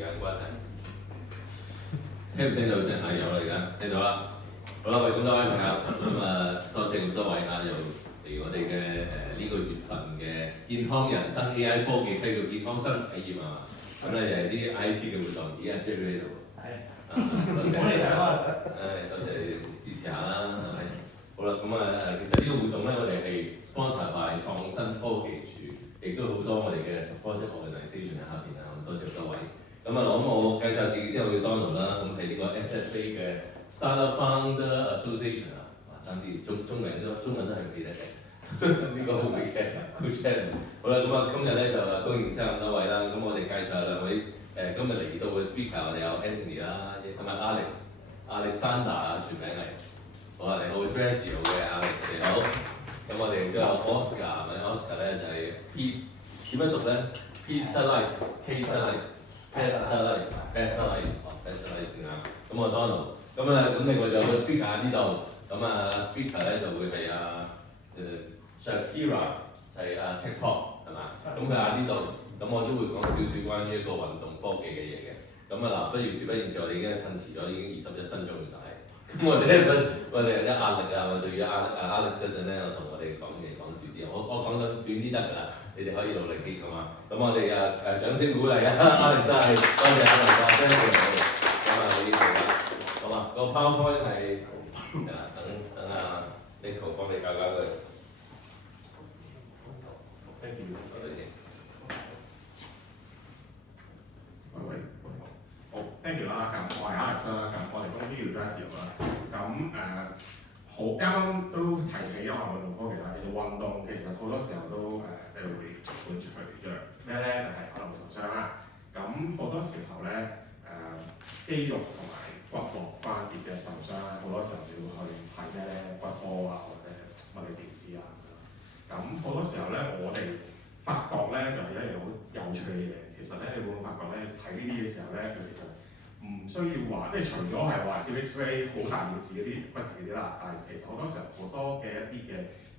間關係，聽唔聽到先？有啦，而家聽到啦。好啦，喂，咁多位朋友，多謝咁多位又嚟我哋嘅呢個月份嘅健康人生 AI 科技繼續健康生體驗啊！咁咧又係啲 IT 嘅活動，而家 Jerry 喺度。係。多謝。我哋想啊。多謝你哋支持下啦，係咪？好啦，其實呢個活動咧，我哋係 sponsor by 創新科技署，亦都好多我哋嘅 supportive organisation 喺下邊啊，多謝各位。我介紹自己先，我叫 Donald 啦，咁係呢個 SFA 嘅 Startup Founder Association 啊，爭啲中文都係唔記得嘅，呢個好嘅 channel。好啦，今日咧就高興先咁多位啦，咁我哋介紹下兩位今日嚟到嘅 speaker， 我哋有 Anthony 啦，同埋 Alexander 啊，全名係。好啦，你好 ，Dressy 好嘅 Alex 你好。咁我哋都有 Oscar， 咪 Oscar 咧就係 P 點樣讀咧 ？Peter Life，Peter Life。Better Life 先啊！咁我 Donald，咁另外就有個 speaker 喺呢度，speaker 咧就會係Shakira 就係TikTok 係嘛？咁佢喺呢度，咁我都會講少少關於一個運動科技嘅嘢嘅。不如事不宜遲，我哋已經褪遲咗，已經21分鐘啦，但係咁我哋有啲壓力啊，我對於Alex 嗰陣咧，我同我哋講嘢講短啲，我講得短啲得㗎啦。你哋可以努力啲，好嘛？咁我哋掌聲鼓勵啊！Alex 多謝 Alex 啊 ，thank you。呢度啦，好嘛？個 PowerPoint 係等Nico 幫你搞佢。Thank you。喂，好 ，thank you 啦。咁我係 Alex 啦，咁我哋公司叫 Dressy 啦。好，啱啱都提起咗運動科技啦。其實運動其實好多時候都即係會伴隨著咩咧？就係可能會受傷啦。咁好多時候咧肌肉同埋骨骼關節嘅受傷咧，好多時候你會去睇咩咧？骨科啊，或者物理治療師啊咁。好多時候咧，我哋發覺咧就係一樣好有趣嘅嘢。其實咧，你會唔會發覺咧睇呢啲嘅時候咧，佢其實唔需要話，即係除咗係話照 X-ray 好大件事嗰啲骨折嗰啲啦，但係其實好多時候好多嘅一啲嘅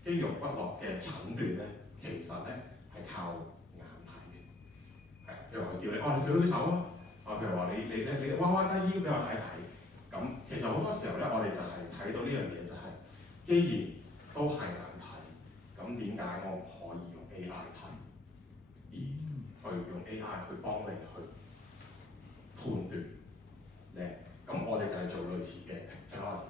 肌肉骨骼嘅診斷咧，其實咧係靠眼睇嘅。係，譬如話佢叫你，你舉舉手啊，譬如話你彎彎低腰俾我睇睇。咁其實好多時候咧，我哋就係睇到呢樣嘢，就係既然都係眼睇，咁點解我唔可以用 AI 睇，而去用 AI 去幫你去判斷？咁我哋就係做類似嘅 technology。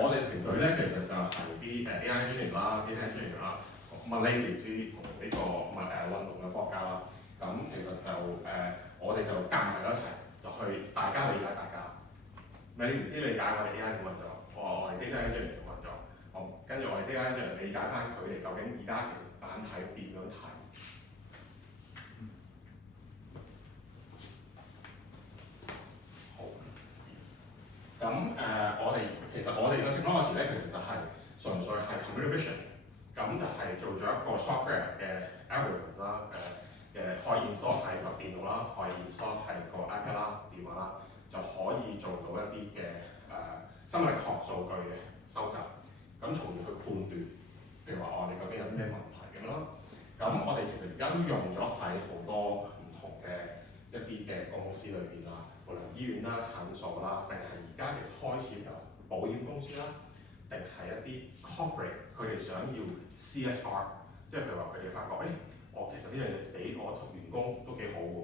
我哋團隊咧其實就係啲AI engineer 啦、data engineer 啦、物理治療師同呢個運動嘅科學家啦。咁其實就我哋就夾埋咗一齊，就去大家理解大家。物理治療師理解我哋 AI 點運作，我哋 data engineer 點運作，跟住我哋 data engineer 理解翻佢哋究竟而家其實眼睇點樣睇。好。其實我哋嘅 technology 咧，其實就係純粹係 computer vision， 咁就係做咗一個 software 嘅 algorithm 啦，可以 install 喺個電腦啦，可以 install 喺個 iPad 啦、電話啦，就可以做到一啲嘅生物力學數據嘅收集，咁從而去判斷，譬如話我哋究竟有啲咩問題咁咯。咁我哋其實而家都用咗喺好多唔同嘅一啲嘅公司裏邊啦，無論醫院啦、診所啦，定係而家其實開始有保險公司啦，定係一啲 corporate 佢哋想要 CSR， 即係譬如話佢哋發覺，我其實呢樣嘢俾我同員工都幾好喎。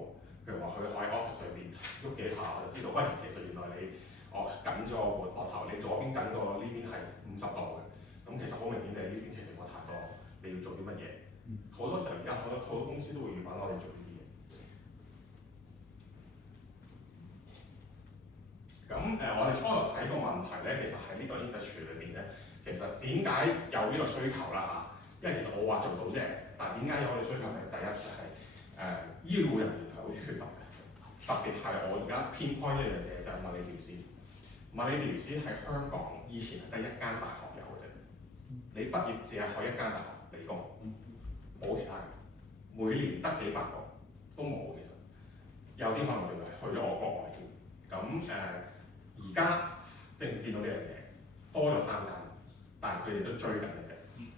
譬如話佢喺 office 上面喐幾下，我就知道，其實原來你緊咗個膊頭，你左邊緊個呢邊係50度嘅，咁其實好明顯你呢邊其實我太多，你要做啲乜嘢？好多時候而家好多公司都會揾我哋做呢啲嘢。咁我哋初頭睇個問題咧，其實喺呢個 industry 裏邊咧，其實點解有呢個需求啦嚇？因為其實我話做到啫，但係點解有我哋需求咧？第一就係醫護人員係好缺乏嘅，特別係我而家偏 point 一樣嘢就係物理治療師。物理治療師喺香港以前係得一間大學有嘅啫，你畢業只係去一間大學理工，冇其他嘅，每年得幾百個都冇其實，有啲可能仲係去咗我國外添。咁咁而家政府見到呢樣嘢多咗3間，但係佢哋都追緊嘅，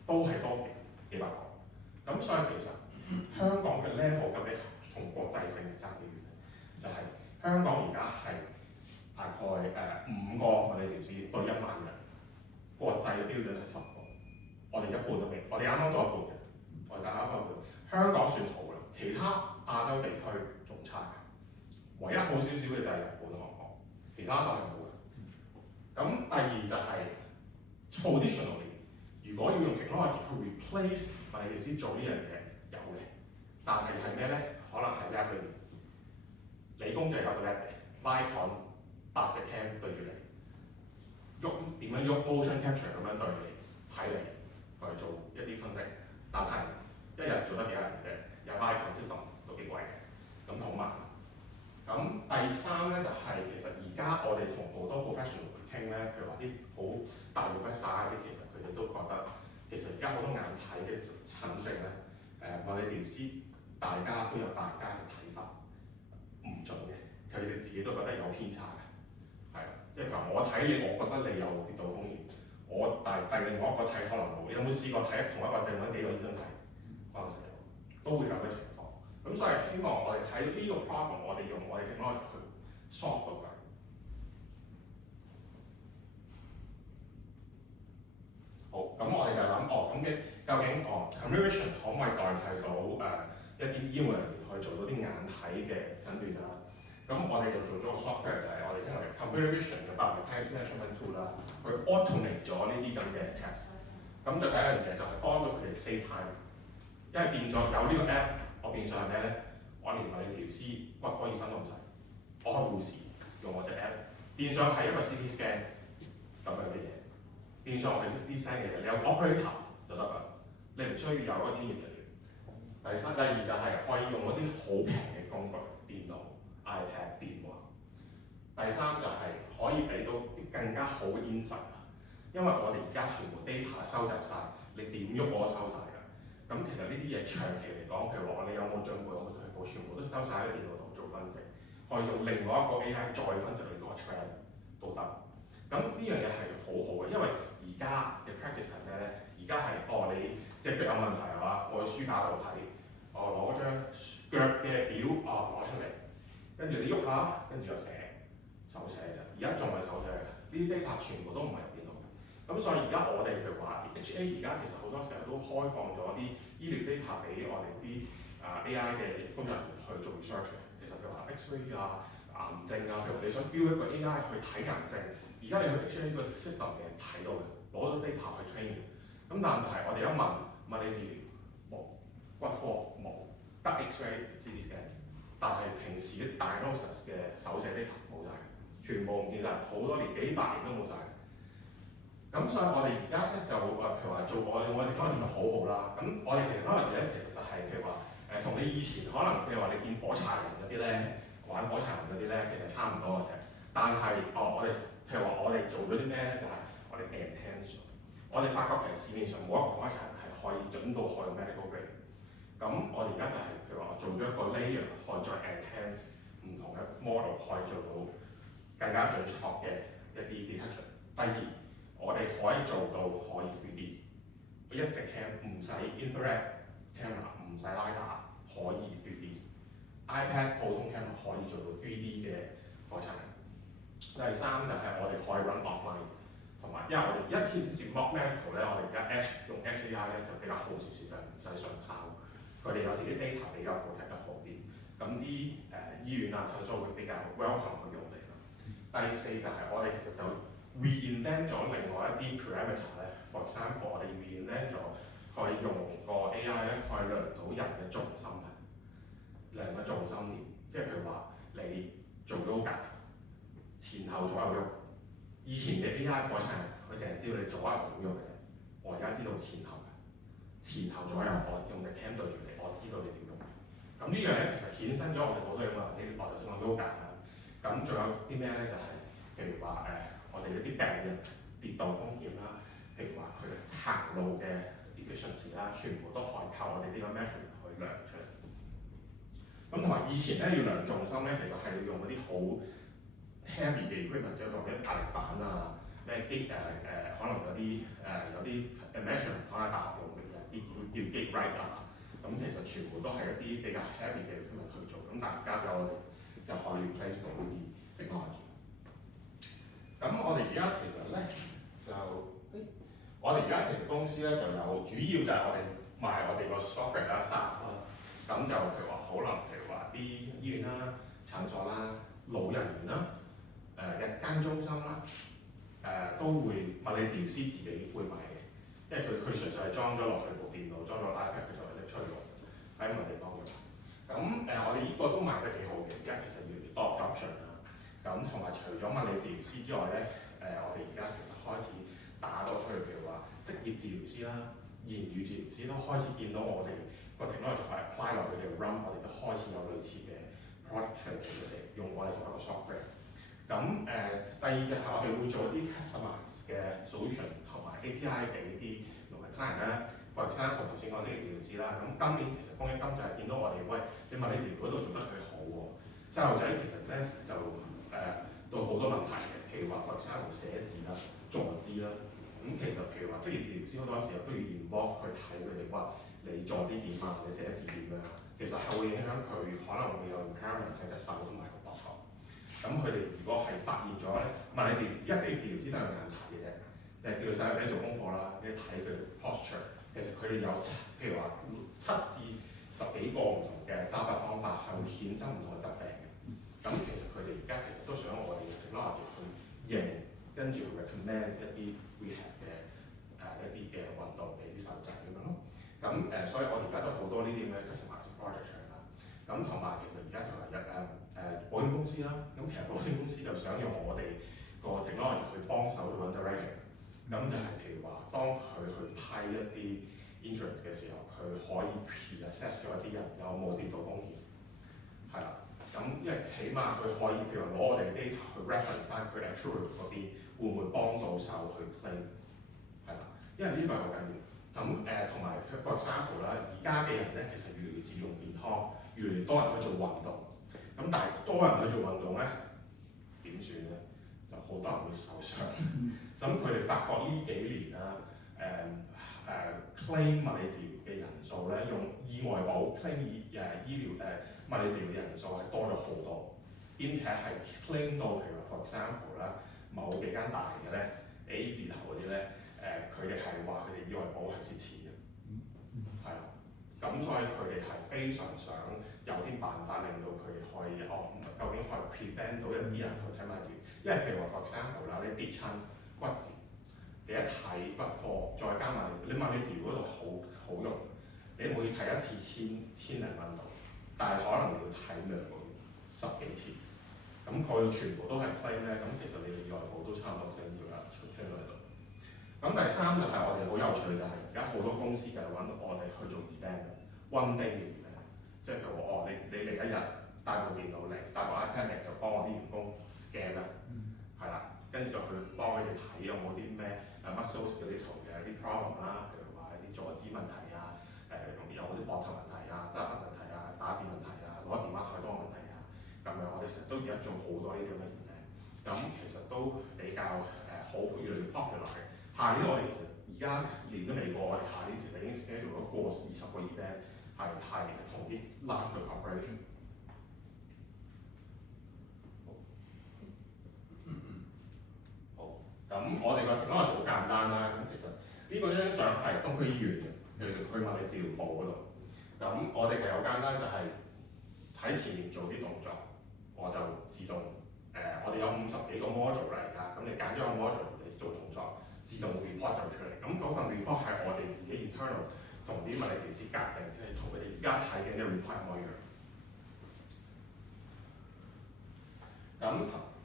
都係多幾百個。咁所以其實香港嘅 level 究竟同國際性爭幾遠？就係、香港而家係大概5個物理治療師對1萬人，國際嘅標準係10個，我哋一半都未，我哋啱啱到一半嘅，我哋啱啱到一半。香港算好啦，其他亞洲地區仲差嘅，唯一好少少嘅就係日本、韓國，其他都係冇嘅。咁第二就係 traditionally， 如果要用 technology 去 replace 物理治療師做呢樣嘢，有嘅，但係咩咧？可能係 lab 裏面，理工就有個 lab 嘅 Vicon 8隻 cam 對住你，喐點樣喐 motion capture 咁樣對你睇你去做一啲分析，但係一日做得幾多人嘅？有 Vicon system 都幾貴嘅，咁好慢。咁第三咧就係、其實而家我哋同好多 professional 去傾咧，譬如話啲好大 professor 嗰啲，其實佢哋都覺得其實而家好多眼睇嘅診症咧，物理治療師大家都有大家嘅睇法，唔準嘅，佢哋自己都覺得有偏差嘅，係啊，即係譬如我睇你，我覺得你有跌倒風險，但另外一個睇可能冇。你有冇試過睇同一個症揾幾個醫生睇？可能有，都會有嘅情況。咁所以希望我哋睇呢個 problem， 我哋用我哋 technology 去 solve 到佢。好，咁我哋就諗究竟computer vision 可唔可以代替到一啲醫護人員去做到啲眼睇嘅診斷啦？咁我哋就做咗個 software， 就係我哋稱為 computer vision 嘅 biomechanics measurement tool 啦，去 automate 咗呢啲咁嘅 test。咁就第一樣嘢就係幫到佢哋 save time， 因為變咗有呢個 app， 我變相係咩咧？我連物理治療師、骨科醫生都唔使，我係護士用我隻 app， 變相係一個 CT scan 咁樣嘅嘢，變相係 CT scan 嘅嘢，你有 operator 就得㗎，你唔需要有一個專業人員。第二就係可以用嗰啲好平嘅工具，電腦、iPad、電話。第三就係可以俾到啲更加好嘅 insight， 因為我哋而家全部 data 收集晒，你點喐我都收晒㗎。咁其實呢啲嘢長期嚟講，譬如話你有冇進步，有冇退步，全部都收晒喺電腦度做分析，可以用另外一個 AI 再分析你嗰個 trend 都得。咁呢樣嘢係好好嘅，因為而家嘅 practice 係咩咧？而家係你即係腳有問題係嘛？我去書架度睇，我攞張腳嘅表攞出嚟，跟住你喐下，跟住就寫手寫嘅。而家仲係手寫嘅，呢啲 data 全部都唔係電腦。咁所以而家我哋譬如話 HA 而家其實好多時候都開放咗啲醫療 data 俾我哋啲AI 嘅工作人員去做 research 嘅。其實譬如話 X-ray 癌症譬如你想標一個 AI 去睇癌症，而家你去 HA 個 system 嘅人睇到嘅，攞到 data 去 train 嘅。咁但係我哋一問物理治療冇，骨科冇，得 X-ray、CT scan， 但係平時啲 diagnosis 嘅手寫 data 冇晒，全部唔見晒，好多年幾百年都冇晒。咁所以我哋而家咧就譬如話做我哋 technology 就好好啦。咁我哋 technology 咧其實就係譬如話同你以前可能譬如話你見火柴人嗰啲咧，玩火柴人嗰啲咧，其實差唔多嘅啫。但係我哋譬如話我哋做咗啲咩咧，就係、我哋 enhance。我哋發覺其實市面上冇一個火柴人係可以準到去 medical grade。咁我哋而家就係、譬如話做咗一個 layer， 可以再 enhance 唔同嘅 model， 可以做到更加準確嘅一啲 detection。第二，我哋可以做到可以 3D， 一直 cam 唔使 infrared camera， 唔使拉打，可以 3D。iPad 普通 camera 可以做到 3D 嘅火柴人。第三就係我哋可以 run offline， 同埋因為我哋一牽涉 mock medical 咧，我哋而家用 Edge AI 咧就比較好少少，就唔使上抄。佢哋有時啲 data 比較 protect 得好啲，咁啲醫院診所會比較 welcome 去用嚟啦。第四就係我哋其實就 reinvent 咗另外一啲 parameter 咧 ，for example 我哋 reinvent 咗可以用個 AI 咧去量到人嘅重心嘅，量嘅重心點，即係譬如話你做 yoga 前後左右喐，以前嘅 AI 火柴人佢淨係知道你左右點喐嘅啫，我而家知道前後嘅，前後左右我用嘅 cam 對住你，我知道你點用。咁呢樣咧其實衍生咗我哋好多嘢嘛，我頭先講 yoga 啦，咁仲有啲咩咧就係、譬如話我哋一啲病人跌倒風險啦，譬如話佢嘅行路嘅 efficiency 啦，全部都可以靠我哋呢個 measurement 去量出嚟。咁同埋以前咧要量重心咧，其實係要用嗰啲好 heavy 嘅 equipment，即係講啲壓力板啊，咩機可能有啲 measurement 可能大學用嘅啲叫 gate write 啊，咁其實全部都係一啲比較 heavy 嘅 equipment 去做，咁但係而家我哋就可以 replace 到呢啲 technology。咁我哋而家其實咧我哋而家其實公司咧就有主要就係我哋賣我哋個 software 啦 SaaS 啦，咁就譬如話可能譬如話啲醫院啦、診所啦、老人院啦、日間中心啦，都會物理治療師自己會買嘅，因為佢純粹係裝咗落去部電腦，裝咗 iPad 佢就拎出去用喺唔同地方嘅。咁我哋呢個都賣得幾好嘅，而家其實越嚟越多 option 啦。咁同埋除咗物理治療師之外咧，我哋而家其實開始打到去譬如話職業治療師啦、言語治療師都開始見到我哋個 technology apply 落佢哋 run， 我哋都開始有類似嘅 product 出嚟俾佢哋用我哋同一個 software。咁第二就係我哋會做一啲 customize 嘅 solution 同埋 API 俾啲同埋 client 咧。For example，我頭先講職業治療師啦，咁今年其實公益金就係見到我哋喂，你物理治療嗰度做得佢好喎，細路仔其實咧就到好多問題嘅，譬如話 for example 寫字啦、坐姿啦，咁其實譬如話職業治療師好多時候都要 involve 去睇佢哋話你坐姿點啊，你寫字點樣，其實係會影響佢可能會有 impairment 喺隻手同埋個膊頭。咁佢哋如果係發現咗咧，物理治療，因為職業治療師都係用眼睇嘅啫，就係叫細路仔做功課啦，你睇佢 posture， 其實佢哋有譬如話7至10幾個唔同嘅揸筆方法，係會衍生唔同嘅疾病嘅。咁其實佢哋而家其實都想我哋 technology 去認，跟住 recommend 一啲 rehab 嘅一啲嘅運動俾啲細路仔咁樣咯。咁所以我哋而家都好多呢啲咁嘅 customize project 出嚟啦。咁同埋其實而家就係保險公司啦，咁其實保險公司就想用我哋個 technology 去幫手做 underwriting， 咁就係譬如話當佢去批一啲 insurance 嘅時候，佢可以 pre-assess 咗一啲人有冇跌倒風險，係啦，咁因為起碼佢可以譬如話攞我哋嘅 data 去 reference 翻佢 actuary 嗰邊會唔會幫到手去 claim， 係啦，因為呢個係好緊要。咁同埋 for example 啦，而家嘅人咧其實越嚟越注重健康，越嚟越多人去做運動。咁但係多人去做運動咧，點算咧？就好多人會受傷。咁佢哋發覺呢幾年啦，claim 物理治療嘅人數咧，用意外保 claim 醫療物理治療嘅人數係多咗好多，兼且係 claim 到譬如話 for example 啦，某幾間大嘅咧 A 字頭嗰啲咧，佢哋係話佢哋意外保係蝕錢嘅，係啦。咁所以佢哋係非常想有啲辦法令到佢哋可以究竟可以 prevent 到一啲人去睇物理治療，因為譬如話 for example 啦，你跌親骨折，你一睇骨科，再加埋你物理治療嗰度好用，你每睇一次千零蚊度，但係可能你要睇2個月10幾次，咁佢全部都係 claim 咧，咁其實你嘅意外保都差唔多 claim 咗啦，出 claim 喺度。咁第三就係我哋好有趣就係而家好多公司就係揾我哋去做 event，one day 嘅 event， 即係譬如話你嚟一日帶部電腦嚟，帶部 iPad 嚟就幫我啲員工 scan 啦，係啦，跟住就去幫佢哋睇有冇啲咩muscles 嗰啲圖嘅一啲 problem 啦，譬如話一啲坐姿問題啊，有冇啲膊頭問題啊、揸筆問題啊、打字問題啊、攞電話太多問題啊，咁樣我哋成日都而家做好多呢啲咁嘅 event， 咁其實都比較好越嚟越 popular 嘅。下年我哋其實而家年都未過，我哋下年其實已經 schedule 咗過20個 event， 係同啲 large 嘅 corporation。好，咁我哋個 technology 好簡單啦。咁其實呢個張相係東區醫院嘅，其實去物理治療部嗰度。咁我哋其實好簡單，就係喺前面做啲動作，我就自動我哋有50幾個 module 嚟㗎。咁你揀咗個 module 嚟做動作。自動 report 就出嚟，咁嗰份 report 係我哋自己 internal 同啲物理治療師夾定，即係同佢哋而家睇緊嘅 report 一模一樣。咁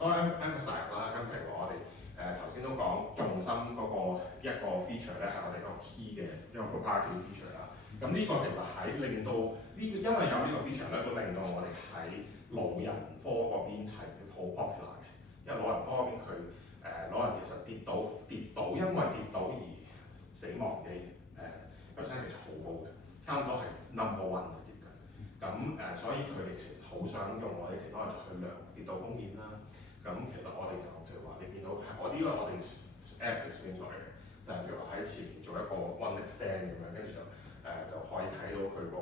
當然 emphasize 啦，咁譬如我哋頭先都講重心嗰個一個 feature 咧係我哋一個 key 嘅一個 proprietary feature 啦。咁呢個其實喺令到呢，因為有呢個 feature 咧，都令到我哋喺老人科嗰邊係好 popular 嘅，因為老人科嗰邊佢老人其實跌倒，因為跌倒而死亡嘅percentage 好高嘅，差唔多係 number one 嘅接近。咁所以佢哋其實好想用我哋 technology 去量跌倒風險啦。咁其實咁樣，跟住就可以睇到佢個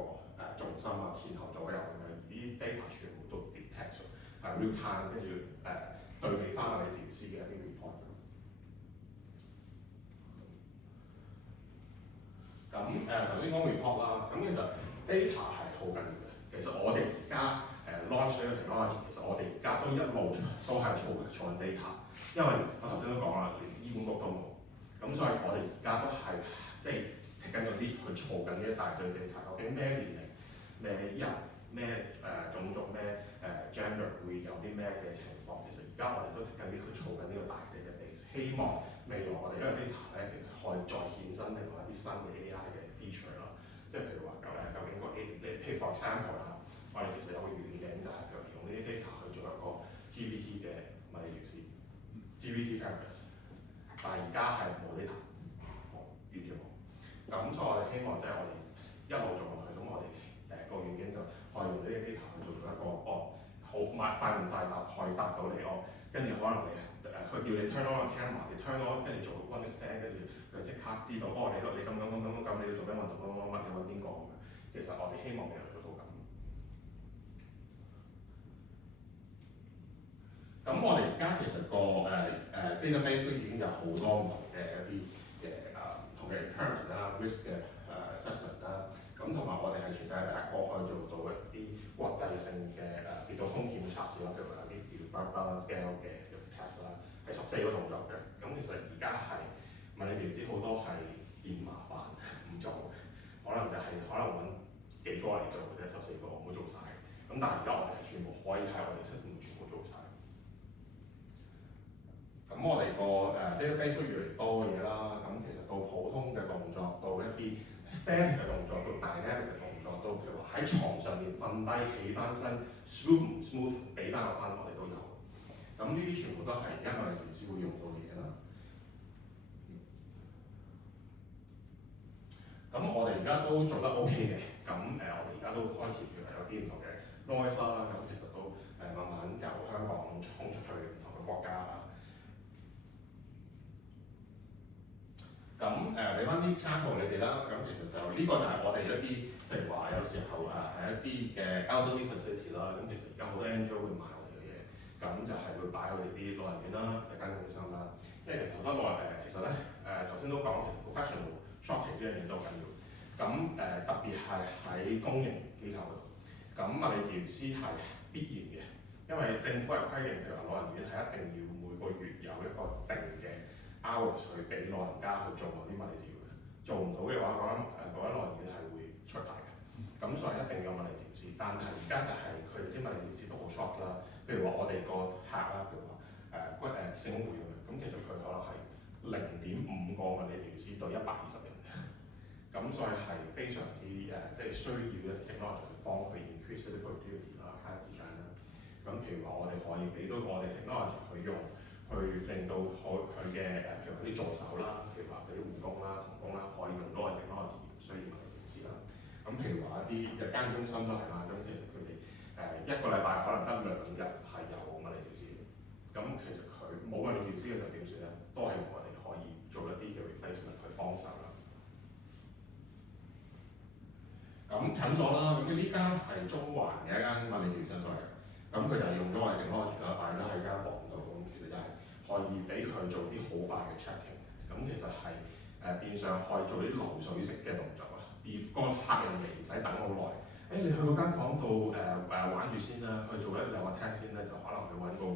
重心啊、前後左右咁樣，而啲 data 全部都 detect real time， 跟住對比翻我哋治療師嘅一啲 report。咁頭先講 report 啦，咁其實 data 係好緊要嘅。其實我哋而家launch 呢個 technology， 其實我哋而家都一路都係儲緊 data， 因為我頭先都講啦，連醫管局都冇，咁所以我哋而家都係即係睇緊嗰啲去儲緊呢一大堆 data， 究竟咩年齡、咩人、咩種族、咩gender 會有啲咩嘅情況，其實而家我哋都睇緊啲去儲緊呢個大嘅 base， 希望未來我哋呢個 data 咧，其實可以再衍生另外一啲新嘅 AI 嘅 feature 啦，即係譬如話究竟個 A， 你譬如 for example 啦，我哋其實有個遠景就係譬如用呢啲 data 去做一個 GPT 嘅物理治療師 ，GPT therapist， 但係而家係冇 data， 完全冇。咁所以我哋希望即係我哋一路做落去，咁我哋個遠景就可以用呢啲 data 去做到一個好快問快答，可以答到你跟住可能你佢叫你 turn on camera， 你 turn on 跟住做 one extend， 跟住佢即刻知道你咁，你要做咩運動乜，你揾邊個咁樣。其實我哋希望未來做到咁。咁我哋而家其實個database 都已經有好多唔同嘅一啲嘅唔同嘅 requirement 啦、risk 嘅assessment 啦，咁同埋我哋係全世界第一個可以做到一啲國際性嘅跌倒風險測試啦，譬如話有啲叫 balance scale 嘅 test 啦，係14個動作嘅。咁其實而家係物理治療師好多係嫌麻煩唔做嘅，可能就係可能揾幾個嚟做或者14個唔好做晒。咁但係而家我哋係全部可以喺我哋 system 全部做晒。咁我哋個database 都越嚟越多嘅嘢啦，咁其實到普通嘅動作，到一啲 static 嘅動作，到 dynamic 嘅動作，到譬如話喺床上面瞓低起翻身 smooth 唔 smooth 俾翻個分，我哋都有。咁呢啲全部都係而家我哋治療師會用到嘅嘢啦。咁我哋而家都做得 OK 嘅，咁我哋而家都開始譬如有啲唔同嘅 noise 啦，咁其實都慢慢由香港衝出去唔同嘅國家啦。咁俾翻啲 sample 你哋啦，咁其實就呢個就係我哋一啲譬如話有時候係一啲嘅 elderly facility 啦，咁其實而家好多 NGO 會買我哋嘅嘢，咁就係會擺我哋啲老人院啦、日間中心啦，因為其實好多老人其實咧頭先都講，其實 professional shortage 呢樣嘢都好緊要，咁特別係喺公營機構度，咁物理治療師係必然嘅，因為政府係規定，譬如話老人院係一定要每個月有一個定嘅 hours 去俾老人家去做嗰啲物理治療嘅，做唔到嘅話，嗰間老人院係會出牌嘅。咁所以一定有物理治療師，但係而家就係佢哋啲物理治療師都好 short 啦。譬如話我哋個客啦，譬如話聖公會咁樣，咁其實佢可能係0.5個物理治療師對120人，咁所以係非常之即係需要一啲 technology 去幫佢 increase 啲 productivity 啦，慳時間啦。咁譬如話我哋可以俾到我哋 technology 去用。去令到佢嘅譬如啲助手啦，譬如話嗰啲護工啦、同工啦，可以用多嘅 technology，唔需要物理治療師啦。咁譬如話一啲日間中心都係啦，咁其實佢哋一個禮拜可能得2日係有物理治療師嘅。咁其實佢冇物理治療師嘅時候點算咧？都係我哋可以做一啲嘅 replacement 去幫手啦。咁診所啦，咁呢間係中環嘅一間物理治療診所嚟嘅，咁佢就係用咗我哋 technology 啦，擺咗喺間房度，咁其實就係可以俾佢做啲好快嘅 checking， 咁其實係變相可以做啲流水式嘅動作啊，個客人嚟唔使等好耐，你去嗰間房度玩住先啦，去做1-2個 test 先咧，就可能去揾個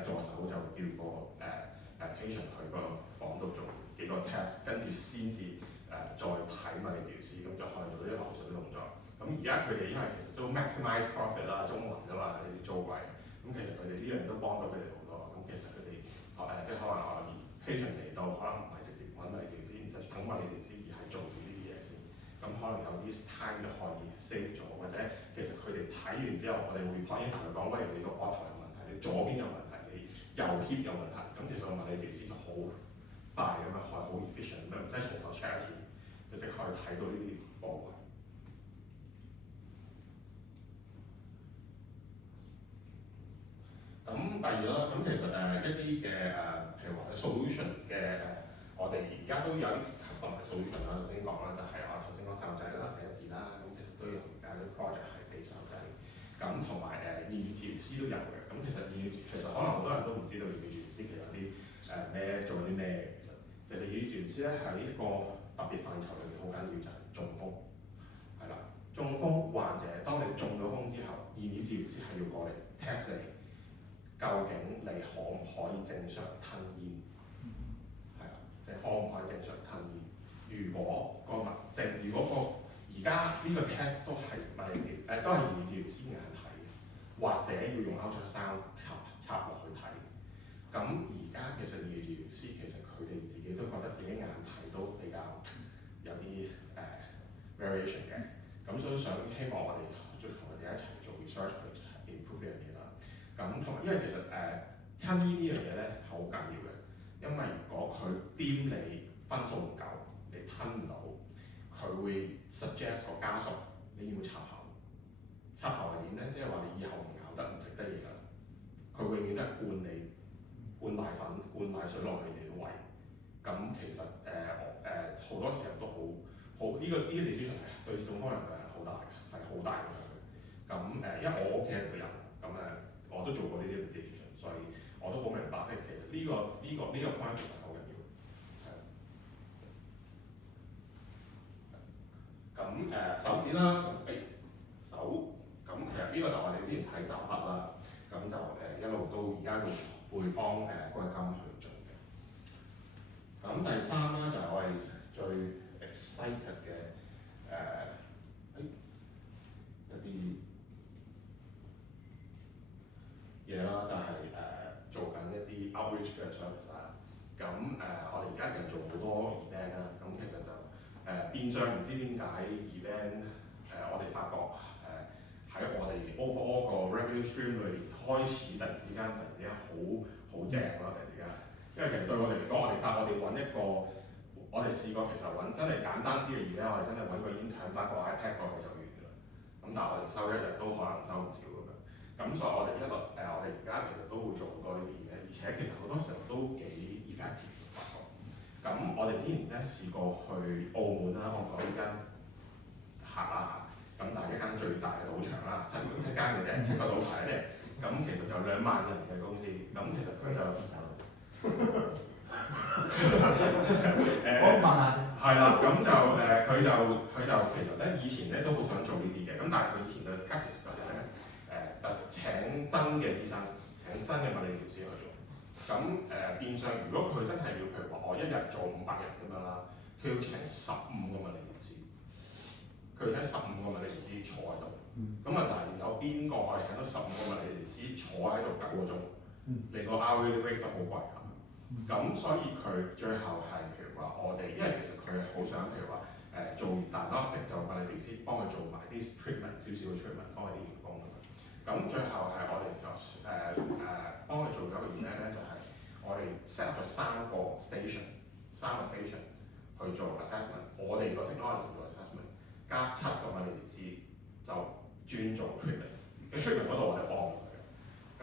助手就叫個patient 去個房度做幾個 test， 跟住先至再睇物理治療師，咁就可以做到啲流水動作。咁而家佢哋因為其實都 maximize profit 啦，中環㗎嘛呢啲租貴，咁其實佢哋呢樣都幫到佢哋好多。咁其實佢哋即係可能patient 嚟到，可能唔係直接揾物理治療師，唔使等物理治療師，而係做住呢啲嘢先。咁可能有啲 time 就可以 save 咗，或者其實佢哋睇完之後，我哋會 report 同佢講，喂，你個膊頭有問題，你左邊有問題，你右 hip 有問題。咁其實個物理治療師就好快咁樣，可以好 efficient 咁樣，唔使從頭 check 一次，就即刻可以睇到呢啲部位。咁第二啦，咁其實一啲嘅譬如話 solution 嘅我哋而家都有啲 custom 同埋 solution 啦，頭先講啦，就係我頭先講細路仔啦、寫字啦，咁其實都有而家啲 project 係俾細路仔，咁同埋言語治療師都有嘅，咁其實其實可能好多人都唔知道言語治療師其實有啲做緊啲咩嘅，其實言語治療師咧係一個特別範疇裏面好緊要就係中風，係啦，中風患者當你中咗風之後，言語治療師係要過嚟 test 你，究竟你可唔可以正常吞咽？即係可唔可以正常吞咽？如果個物證，如果個而家呢個 test 都係都係言語治療師眼睇嘅，或者要用 ultrasound 插落去睇。咁而家其實言語治療師其實佢哋自己都覺得自己眼睇都比較有啲variation 嘅，咁所以希望我哋再同佢哋一齊做 research 去 improve 呢樣嘢啦。咁同埋因為其實吞咽呢樣嘢咧係好緊要嘅。因為如果佢掂你分數唔夠，你吞唔到，佢會 suggest 個家屬你要插喉。插喉係點咧？即係話你以後唔咬得唔食得嘢啦。佢永遠都係灌奶粉、灌奶水落去你個胃。咁其實好多時候都好呢個 decision 係對中風人係好大嘅，係好大影響嘅。咁因為我屋企人都有，咁我都做過呢啲 decision， 所以我都好明白，即係其實呢個 point 其實好緊要，係。咁手指啦，手，咁其實呢個就我哋之前睇習筆啦，咁就一路到而家仲會幫骨金去做嘅。咁第三啦就係我哋最 excited 嘅一啲嘢啦，就係做緊一啲 outreach 嘅 service 啦。咁我哋而家其實做好多 event 啦，咁其實就變相唔知點解 event 我哋發覺喺我哋 overall 個 revenue stream 裏面開始突然之間好正咯，突然之間，因為其實對我哋嚟講，我哋揾一個，我哋試過其實揾真係簡單啲嘅 event，我哋真係揾個 intern 帶個 iPad 過去就完㗎啦。咁但係我哋收一日都可能收唔少咁樣。咁所以我哋我哋而家其實都會做好多呢啲嘢，而且其實好多時候都幾 effective 發覺。咁我哋之前咧試過去澳門啦，我講呢間客啦，咁但係一間最大嘅賭場啦，7間嘅啫，7個賭牌咧，咁其實就2萬人嘅公司，咁其實佢就係啦，咁就佢就其實咧以前咧都好想做呢啲嘅，咁但係佢以前嘅 practice 就係咧請真嘅醫生，請真嘅物理治療師去做。咁變相如果佢真係要，譬如話我一日做500人咁樣啦，佢要請15個物理治療師，佢請15個物理治療師坐喺度。咁問題係有邊個可以請到15個物理治療師坐喺度9個鐘？你個 hourly rate 都好貴㗎。咁所以佢最後係譬如話我哋，因為其實佢好想譬如話做 diagnostic 就物理治療師幫佢做埋啲 treatment 少少嘅 treatment 幫佢啲員工咁樣。咁最後係我哋就幫佢做咗個嘢咧，就係我哋 set 咗3個 station 去做 assessment。我哋個 technology 做 assessment， 加7個物理治療師就專做 treatment。喺 treatment 嗰度我哋按佢嘅，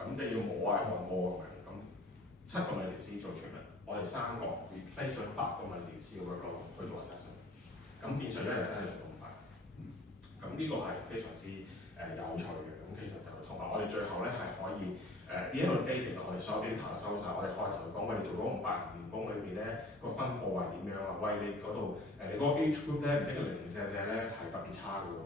咁即係要摸啊按摩咁樣。咁7個物理治療師做 treatment， 我哋3個 replace 咗8個物理治療師嘅 workload 去做 assessment。咁變相一日真係做到咁快。咁呢個係非常之有趣嘅。咁其實就同埋我哋最後咧係可以the end of the day， 其實我哋所有 data 收晒，我哋可以同佢講，喂，你做嗰500員工裏邊咧個分佈係點樣啊？喂，你嗰度你嗰個 age group 咧，唔知004咧係特別差嘅喎。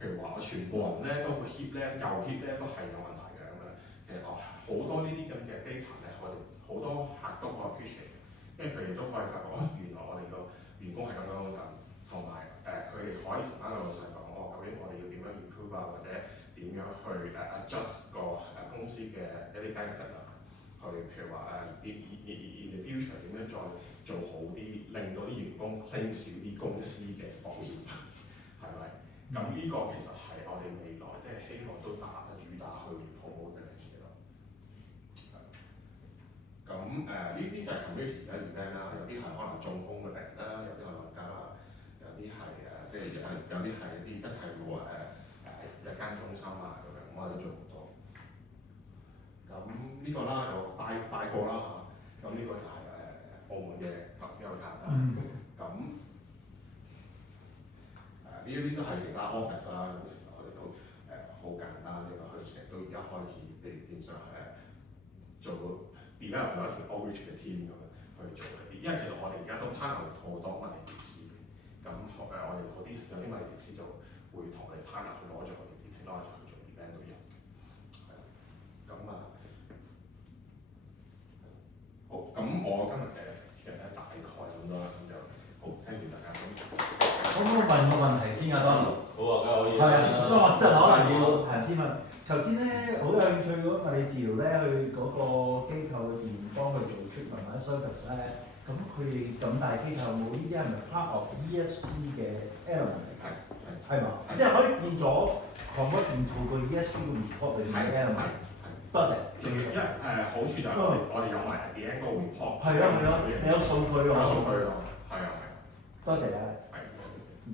譬如話我全部人咧都個 hip 咧右 hip 咧都係有問題嘅咁樣。其實好多呢啲咁嘅 data 咧，我哋好多客都可以 appreciate， 因為佢哋都可以發覺原來我哋個員工係咁樣咁，同埋佢哋可以同翻個老細講，究竟我哋要點樣 improve 啊，或者點樣去adjust 個公司嘅一啲 benefit 啊，去譬如話in the future 點樣再做好啲，令到啲員工 claim 少啲公司嘅保險，係咪？咁呢個其實係我哋未來即係希望都主打去 promote 嘅嘢咯。咁呢啲就係 community 嘅 event 啦，有啲係可能中風嘅病人啦，有啲係老人家啦，有啲係即係有啲係一啲真係冇日間中心啊咁樣，我哋都做好多。咁呢個啦就快過啦嚇，咁呢個就係澳門嘅頭先有談啦。咁啲都係其他 office 啦。咁其實我哋都好簡單嘅，佢成日都而家開始變相做 develop 咗一條 outreach 嘅 team 咁樣去做一啲，因為其實我哋而家都 partner 好多物理治療師，咁我哋嗰啲有啲物理治療師就會同我哋 partner 去攞咗我哋啲 technology 去做 event 都有嘅，係啦，咁好，咁我今日大概咁多啦，咁就好 thank you 大家。咁我問個問題先啊，Donald。好啊，梗係可以係啊，啦。因為我真係可能要行先問。頭先咧好有興趣嗰物理治療咧，去嗰個機構入邊幫佢做 treatment 或者 service 咧，咁佢哋咁大機構冇呢啲係咪 part of ESG 嘅 element 嚟？係嘛？即係可以變咗 convert into 個 ESG 嘅 report 裏面嘅 element。多謝。因為好處就係我哋有埋 the end 嗰個 report。係咯係咯，你有數據喎。有數據咯，係啊。多謝啊。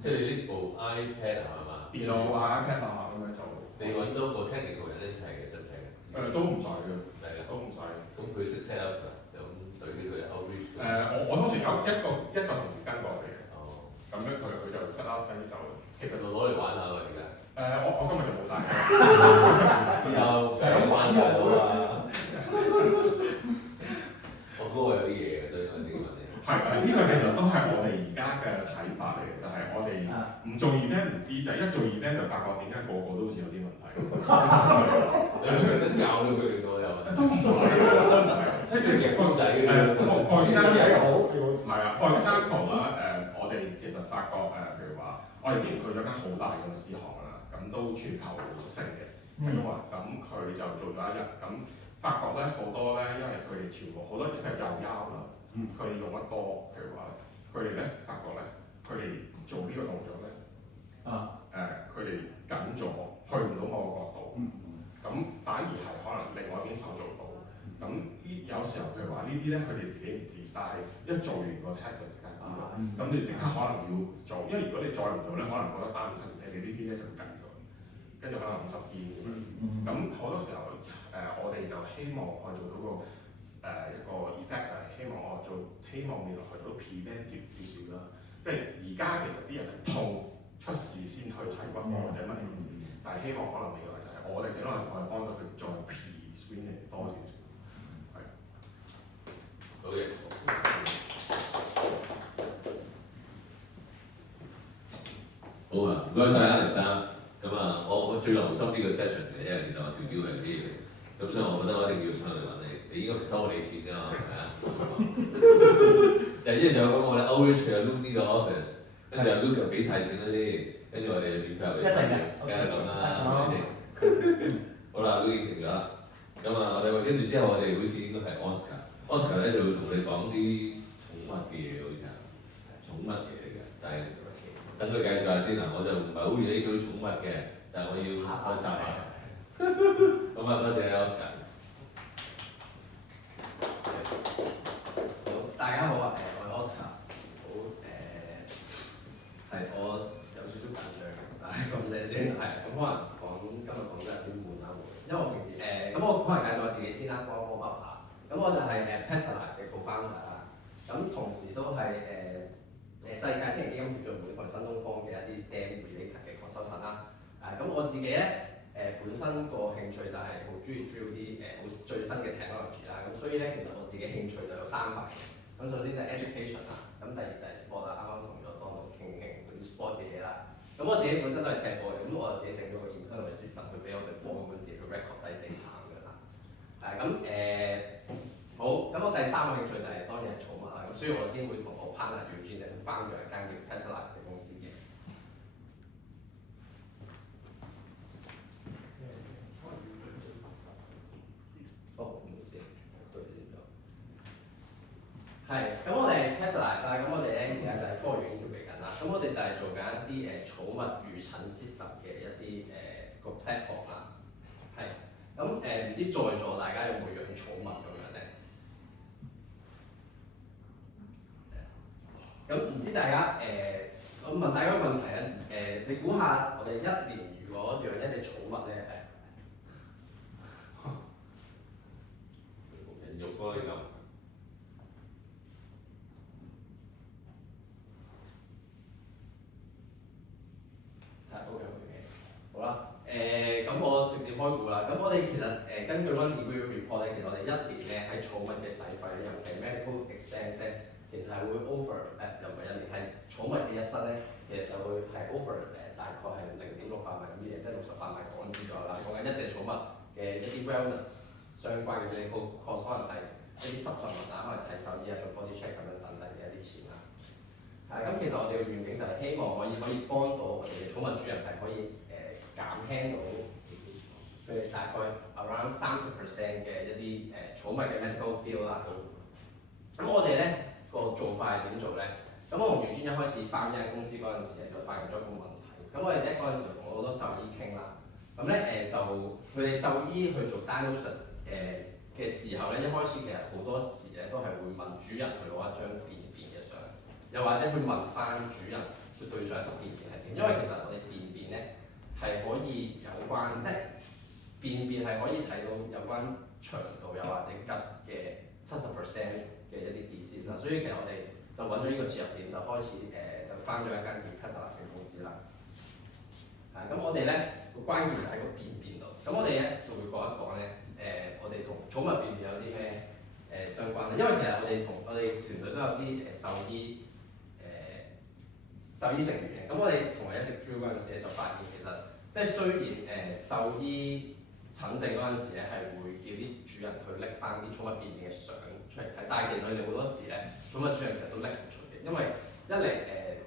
即係你呢部 iPad 係嘛？電腦啊 iPad 啊咁樣做。你揾到個 technical 人一齊嘅，識唔識？都唔使嘅，係啊，都唔使。咁佢識 set up 㗎，就咁對俾佢 outreach。我通常有一個同事跟過嚟嘅。哦。咁樣佢就 set up 跟住就其實攞嚟玩下喎而家。我今日就冇帶。試下想玩大佬啊！我嗰個有啲嘢嘅，對佢呢個問題。係呢個其實都係我哋而家嘅睇法嚟嘅，就係我哋唔做 event 唔知，就係一做 event 就發覺點解個個都好似有啲問題。你係咪都教到佢哋多有？都唔係，都唔係，即係夾公仔嘅。for example 好，唔係啊 for example 啦，我哋其實發覺譬如話，我哋之前去咗間好大嘅律師行啦，咁都全球性嘅，中國人，咁佢就做咗一日，咁發覺咧好多咧，因為佢哋全部好多譬如幼優啦，佢哋用得多，譬如話佢哋咧發覺咧，佢哋做呢個動作咧，佢哋緊咗，去唔到某個角度，咁反而係可能另外一邊手做到。咁有時候譬如話呢啲咧，佢哋自己唔知，但係一做完個 test 就即刻知道。咁你即刻可能要做，因為如果你再唔做咧，可能過咗3、5、7年，你呢啲咧就計咗，跟住可能50件咁樣。咁好多時候我哋就希望我做到個一個 effect 就係希望未來去到 preventive 少少啦。即係而家其實啲人係痛出事先去睇骨科或者乜嘢，但係希望可能未來就係我哋可能可以幫到佢再 pre-screening 多少少。好嘅。好啊，唔該晒啊，黎生。咁啊，我最留心呢個 session 嘅，因為其實我條標係呢樣嘢，咁所以我覺得我一定要上嚟揾你。你應該唔收我哋錢㗎嘛，係咪啊？就一樣有咁我哋 outreach 又 look 呢個 office， 跟住又 look 又俾晒錢啦先，跟住我哋免費入嚟。一定嘅，梗係咁啦，係咪先？好啦，都應承咗啦。咁啊，我哋跟住之後，我哋好似應該係 Oscar 咧就會同你講啲寵物嘅嘢，好似係寵物嘢嚟嘅，但係等佢介紹下先嗱，我就唔係好了解寵物嘅，但係我要學習下。咁啊，多謝 Oscar。好，大家好啊，我係 Oscar。好係我有少少緊張嘅，但係咁寫先係，咁可能今日講得有啲悶啦，因為我平時咁我可能介紹我自己先啦，幫我 up 下。咁我就係Petalite 嘅 co-founder 啦，咁同時都係世界青年基金協進會同新東方嘅一啲 STEM related 嘅 consultant 啦。咁我自己咧本身個興趣就係好中意 drill 啲好最新嘅 technology 啦。咁所以咧其實我自己興趣就有3塊。咁首先就係 education 啦，咁第二就係 sport 啦。啱啱同咗Donald傾嗰啲 sport 嘅嘢啦。咁我自己本身都係踢波嘅，咁我就自己整咗個 internal system 去俾我哋波咁樣自己去 record 低 data 咁樣啦。好，咁我第3個興趣就係當然係寵物啦。咁所以我先會同我 partner Eugene 去 found 咗一間叫 Petalite 嘅公司嘅。哦，唔好意思，佢呢度。係，咁我哋 Petalite 啦，咁我哋咧而家就係科學園做緊啦。咁我哋就係做緊一啲寵物預診 system 嘅一啲個 platform 啦。係，咁唔知在座大家有冇養寵物咁樣咧？咁唔知大家我問大家個問題咧，你估下我哋1年如果養一隻寵物咧，肉多啲咁。年咧喺寵物嘅使費咧，尤其 medical expense 咧，其實係會 over 又唔係一年，係寵物嘅一生咧，其實就會係 over 大概係0.68萬million，即係68萬港紙左右啦。講緊一隻寵物嘅一啲 wellness 相關嘅 medical cost， 可能係一啲supplement啊，可能睇獸醫啊、做 body check 咁樣等等嘅一啲錢啦。咁其實我哋嘅願景就係希望可以幫到我哋嘅寵物主人係可以減輕到佢哋大概 around 30% 嘅一啲寵物嘅 medical bill 啦。咁我哋咧個做法係點做咧？咁我同袁專一開始翻呢間公司嗰陣時咧，就發現咗一個問題。咁我哋咧嗰陣時就同好多獸醫傾啦。咁咧就佢哋獸醫去做 diagnosis 嘅時候咧，一開始其實好多時咧都係會問主人去攞一張便便嘅相，又或者去問翻主人佢對上一個便便係點。因為其實我哋便便咧係可以有關，即係便便係可以睇到有關腸道又或者 gut 嘅70% 嘅一啲 disease 啦。所以其實我哋就揾咗呢個切入點，就開始就翻咗一間叫 Petallax 嘅公司啦。咁我哋咧個關鍵就喺個便便度。咁我哋咧就會講一講咧我哋同寵物便便有啲咩相關咧？因為其實我哋團隊都有啲獸醫成員嘅。咁我哋同佢一直 drill 嗰陣時咧，就發現其實即係雖然獸醫診症嗰陣時咧係會叫啲主人去拎翻啲寵物便便嘅相出嚟睇，但係其實佢哋好多時咧寵物主人其實都拎唔出嘅，因為一嚟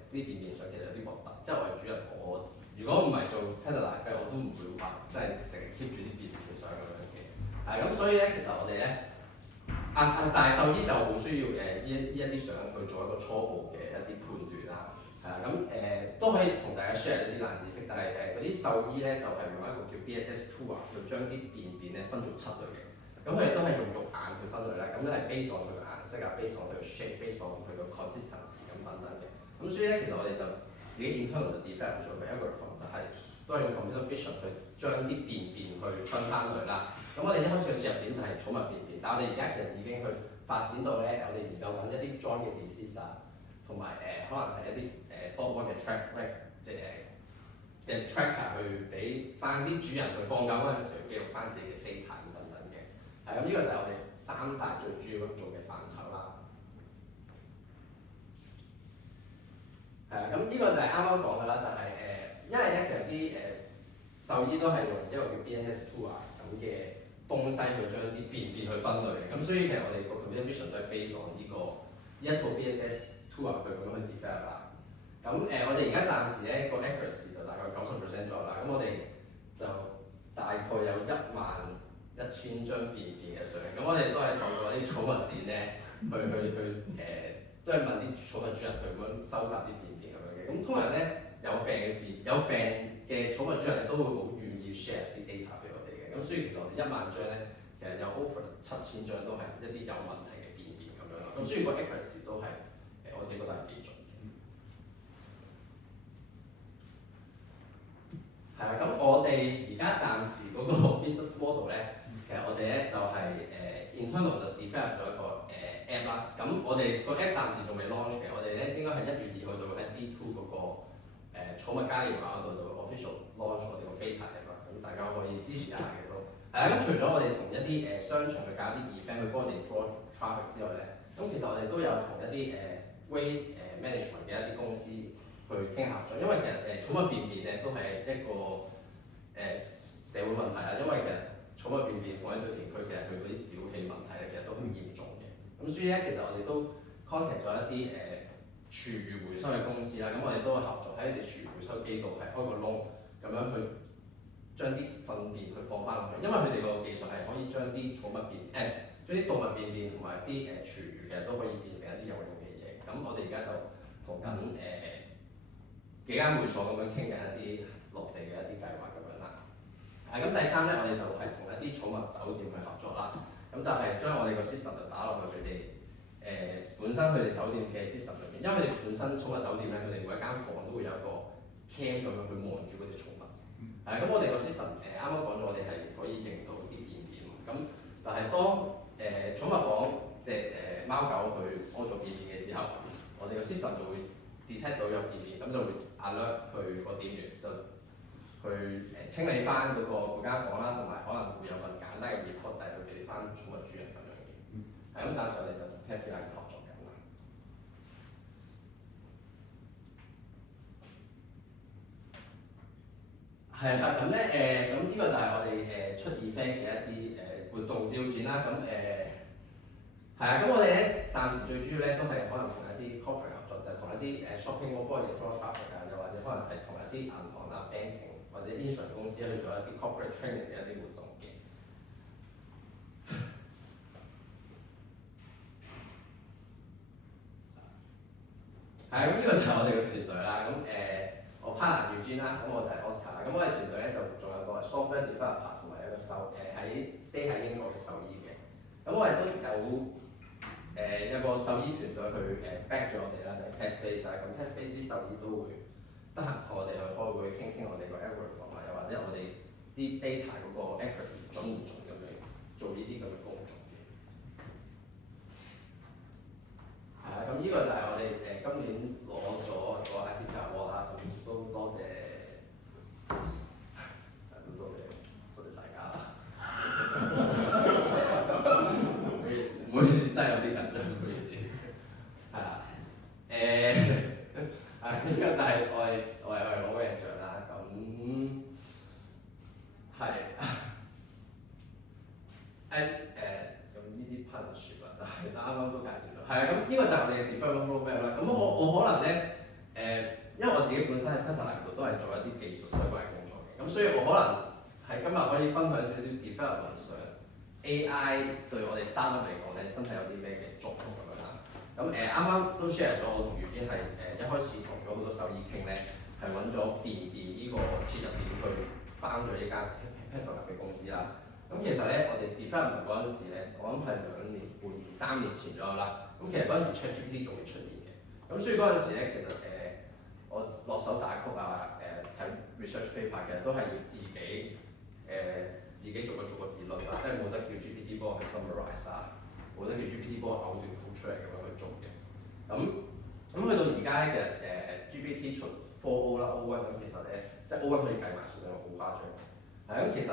啲便便相其實有啲核突，即係我係主人我如果唔係做 Petallax 我都唔會話即係成日 keep 住啲便便相咁樣嘅。咁所以咧其實我哋咧但係獸醫就好需要呢一啲相去做一個初步嘅一啲判斷啦。都可以同大家 share 一啲冷知識，就係嗰啲獸醫咧就係用一個叫 BSS tool 去將啲便便咧分做7類嘅。咁佢哋都係用肉眼去分類啦，咁都係 based on 佢嘅顏色啊 ，based on 佢嘅 shape，based on 佢嘅 consistency 咁等等嘅。咁所以咧，其實我哋就自己 internal 就 develop 咗個 algorithm， 就係都係用 computer vision 去將啲便便去分翻類啦。咁我哋一開始嘅切入點就係寵物便便，但係我哋而家其實已經去發展到咧，我哋研究緊一啲 joint 嘅 disease 啊，同埋可能係一啲多嘅 tracker 去俾翻啲主人去放狗嗰陣時去記錄翻自己嘅 data 等等嘅。咁呢個就係我哋3大最主要做嘅範疇啦。咁呢個就係啱啱講嘅啦，就係因為咧其實啲獸醫都係用一個叫 BSS tool 咁嘅東西去將啲便便去分類嘅。咁所以其實我哋個 computer vision 都係 based on 呢一套 BSS tool 佢咁樣去 develop 啦。咁我哋而家暫時咧個 accuracy 就大概90% 左右啦。咁我哋就大概有11000張便便嘅相。咁我哋都係透過啲寵物展咧都係問啲寵物主人去咁樣收集啲便便咁樣嘅。咁通常咧有病嘅寵物主人都會好願意 share 啲 data 俾我哋嘅。咁所以其實我哋10000張咧，其實有 over 7000張都係一啲有問題嘅便便咁樣咯。咁所以個 accuracy 都係我自己覺得係幾準。咁我哋而家暫時嗰個 business model 咧，其實我哋咧就係internal 就 develop 咗一個app 啦。咁我哋個 app 暫時仲未 launch 嘅，我哋咧應該係1月2號就會喺 D2 嗰個寵物嘉年華嗰度就 official launch 我哋個 beta app 啦。咁大家可以支持一下嘅都。咁除咗我哋同一啲商場去搞啲 event 去幫我哋 draw traffic 之外咧，咁其實我哋都有同一啲waste management 嘅一啲公司去傾合作，因為其實寵物便便咧都係一個社會問題啦。因為其實寵物便便放喺堆填區，其實佢嗰啲沼氣問題咧，其實都好嚴重嘅。咁所以咧，其實我哋都 contact 咗一啲廚餘回收嘅公司啦。咁我哋都會合作喺你哋廚餘回收機度係開個窿，咁樣去將啲糞便去放翻落去。因為佢哋個技術係可以將啲寵物便將啲動物便便同埋啲廚餘嘅都可以變成一啲有用嘅嘢。咁我哋而家就同緊幾間會所咁樣傾緊一啲落地嘅一啲計劃咁樣啦。咁第3咧，我哋就係同一啲寵物酒店去合作啦。咁就係將我哋個 system 就打落去佢哋本身佢哋酒店嘅 system 裏面，因為佢哋本身寵物酒店咧，佢哋每一間房都會有一個 cam 咁樣去望住嗰隻寵物。咁我哋個 system 啱啱講咗，我哋係可以認到啲便便。咁就係當寵物房隻貓狗去屙咗便便嘅時候，我哋個 system 就會 detect 到有便便，咁就會 alert 去個店員就去清理翻嗰間房啦，同埋可能會有份簡單嘅 report 就係去俾翻寵物主人咁樣嘅。暫時我哋就同 Petfiller 合作緊啦。係啦，咁咧咁呢個就係我哋出 event 嘅一啲活動照片啦。咁係啊，咁我哋咧暫時最主要咧都係可能同一啲 corporate 合作，就係同一啲shopping mall 幫我哋 draw traffic 啊，又或者可能係同一啲銀行啊、banking 或者 insurance 公司去做一啲 corporate training 嘅一啲活動嘅。係啊，咁呢個就係我哋嘅團隊啦。咁我 partner Eugene啦，咁我就係 Oscar 啦。咁我哋團隊咧就仲有個 software developer 同埋有個喺 stay 喺英國嘅獸醫嘅。咁我哋都有個獸醫團隊去back 咗我哋啦，就係 PetSpace 啊。咁 PetSpace 啲獸醫都會得閒同我哋去開會，傾我哋個 algorithm 啊，又或者我哋啲 data 嗰個 accuracy 準唔準咁樣做呢啲咁嘅工作嘅。係啊，咁呢個就係我哋今年攞咗個 ICT Award 啦，咁都多謝，都多謝大家啦。唔好意思，真係有啲緊張，唔好意思。係啦，呢個就係我哋攞嘅獎啦。咁係咁呢啲 partnership 啊，就係啱啱都介紹咗。係啊，咁呢個就係我哋嘅 development roadmap 啦。咁我可能咧因為我自己本身喺 Petfiller 度都係做一啲技術相關嘅工作嘅，咁所以我可能係今日可以分享少少 development 上 AI 對我哋 startup 嚟講咧，真係有啲咩嘅作用咁樣啦。咁啱啱都 share 咗，我同袁堅係一開始同咗好多獸醫傾咧，係揾咗便呢個切入點去翻咗呢間 Petfiller 嘅公司啦。咁其實咧，我哋 development 嗰陣時咧，我諗係2年半至3年前左右啦。咁其實嗰陣時 ChatGPT 仲未出現嘅，咁所以嗰陣時咧，其實我落手打曲啊，睇 research paper 其實都係要自己逐個字論啊，即係冇得叫 GPT 幫我去 summarize 啊，冇得叫 GPT 幫我嘔段曲出嚟咁樣去做嘅。咁去到而家咧，其實GPT 出 4O 啦 O1 咁，其實咧即係 O1 可以計埋數量好誇張。係咁，其實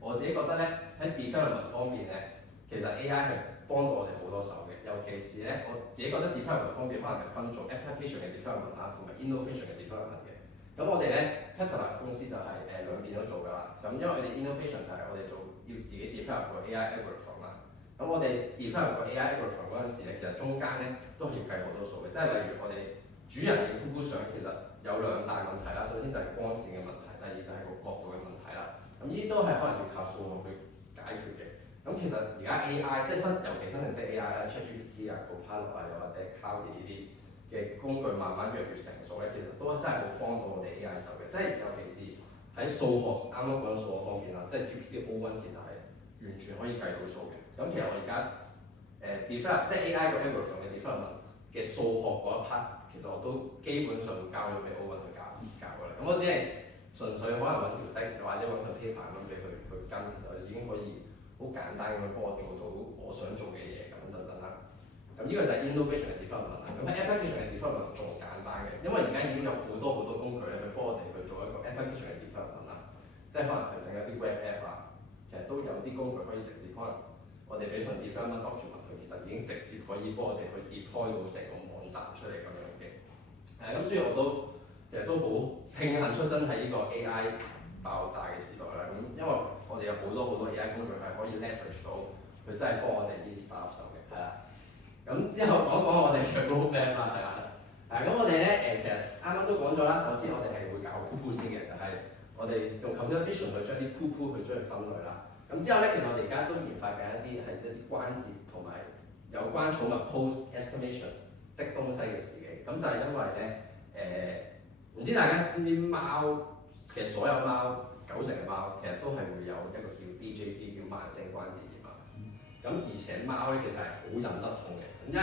我自己覺得咧喺 development 方面咧，其實 AI 係幫到我哋好多手嘅，尤其是咧我自己覺得 development 方面可能係分做 application 嘅 development 啦，同埋 innovation 嘅 development 嘅。咁我哋咧 Petfiller 公司就係兩邊都做㗎啦。咁因為我哋 innovation 就係我哋要自己 develop 個 AI algorithm 啦。咁我哋 develop 個 AI algorithm 嗰陣時咧，其實中間咧都係要計好多數嘅，即係例如我哋主人嘅 Google 相其實有2大問題啦。首先就係光線嘅問題，第二就係個角度嘅問題啦。咁呢啲都係可能要靠數學去解決嘅。咁其實而家 AI 即係尤其生成式 AI 啦 ，ChatGPT 啊、Copilot 啊，又或者 Claude 呢啲嘅工具慢慢越嚟越成熟咧，其實都真係會幫到我哋 AI 手嘅。即係尤其是喺數學啱啱講咗數學方面啦，即係 GPT O1 其實係完全可以計到數嘅。咁其實我而家develop 即係 AI 個 algorithm 嘅 development 嘅數學嗰一 part， 其實我都基本上交咗俾 O1 去教㗎啦。咁我只係純粹可能揾條式，或者揾個 paper 咁俾佢去跟，就已經可以好簡單咁樣幫我做到我想做嘅嘢咁等等啦。咁呢個就係 innovation 嘅 development 啦。咁喺 application 嘅 development 仲簡單嘅，因為而家已經有好多工具咧去幫我哋去做一個 application 嘅 development 啦。即係可能係整一啲 web app 啊，其實都有啲工具可以直接可能我哋俾份 development document 佢，其實已經直接可以幫我哋去 deploy 到成個網站出嚟咁樣嘅。咁所以我都其實都好慶幸出生喺呢個 AI 爆炸嘅時代啦。咁因為我哋有好多 AI 工具係可以 leverage 到，佢真係幫我哋啲 startup 手嘅，係啦。咁之後講我哋嘅 roadmap 啦，係啦。咁我哋咧其實啱啱都講咗啦。首先我哋係會搞 poo 先嘅，就係我哋用 computer vision 去將啲 poo 去將佢分類啦。咁之後咧，其實我哋而家都研發緊一啲係一啲關節同埋有關寵物 pose estimation 的東西嘅事嘅。咁就係因為咧唔知大家知唔知貓，其實所有貓90%嘅貓其實都係會有一個叫 DJD 叫慢性關節炎啊。咁而且貓咧其實係好忍得痛嘅，因為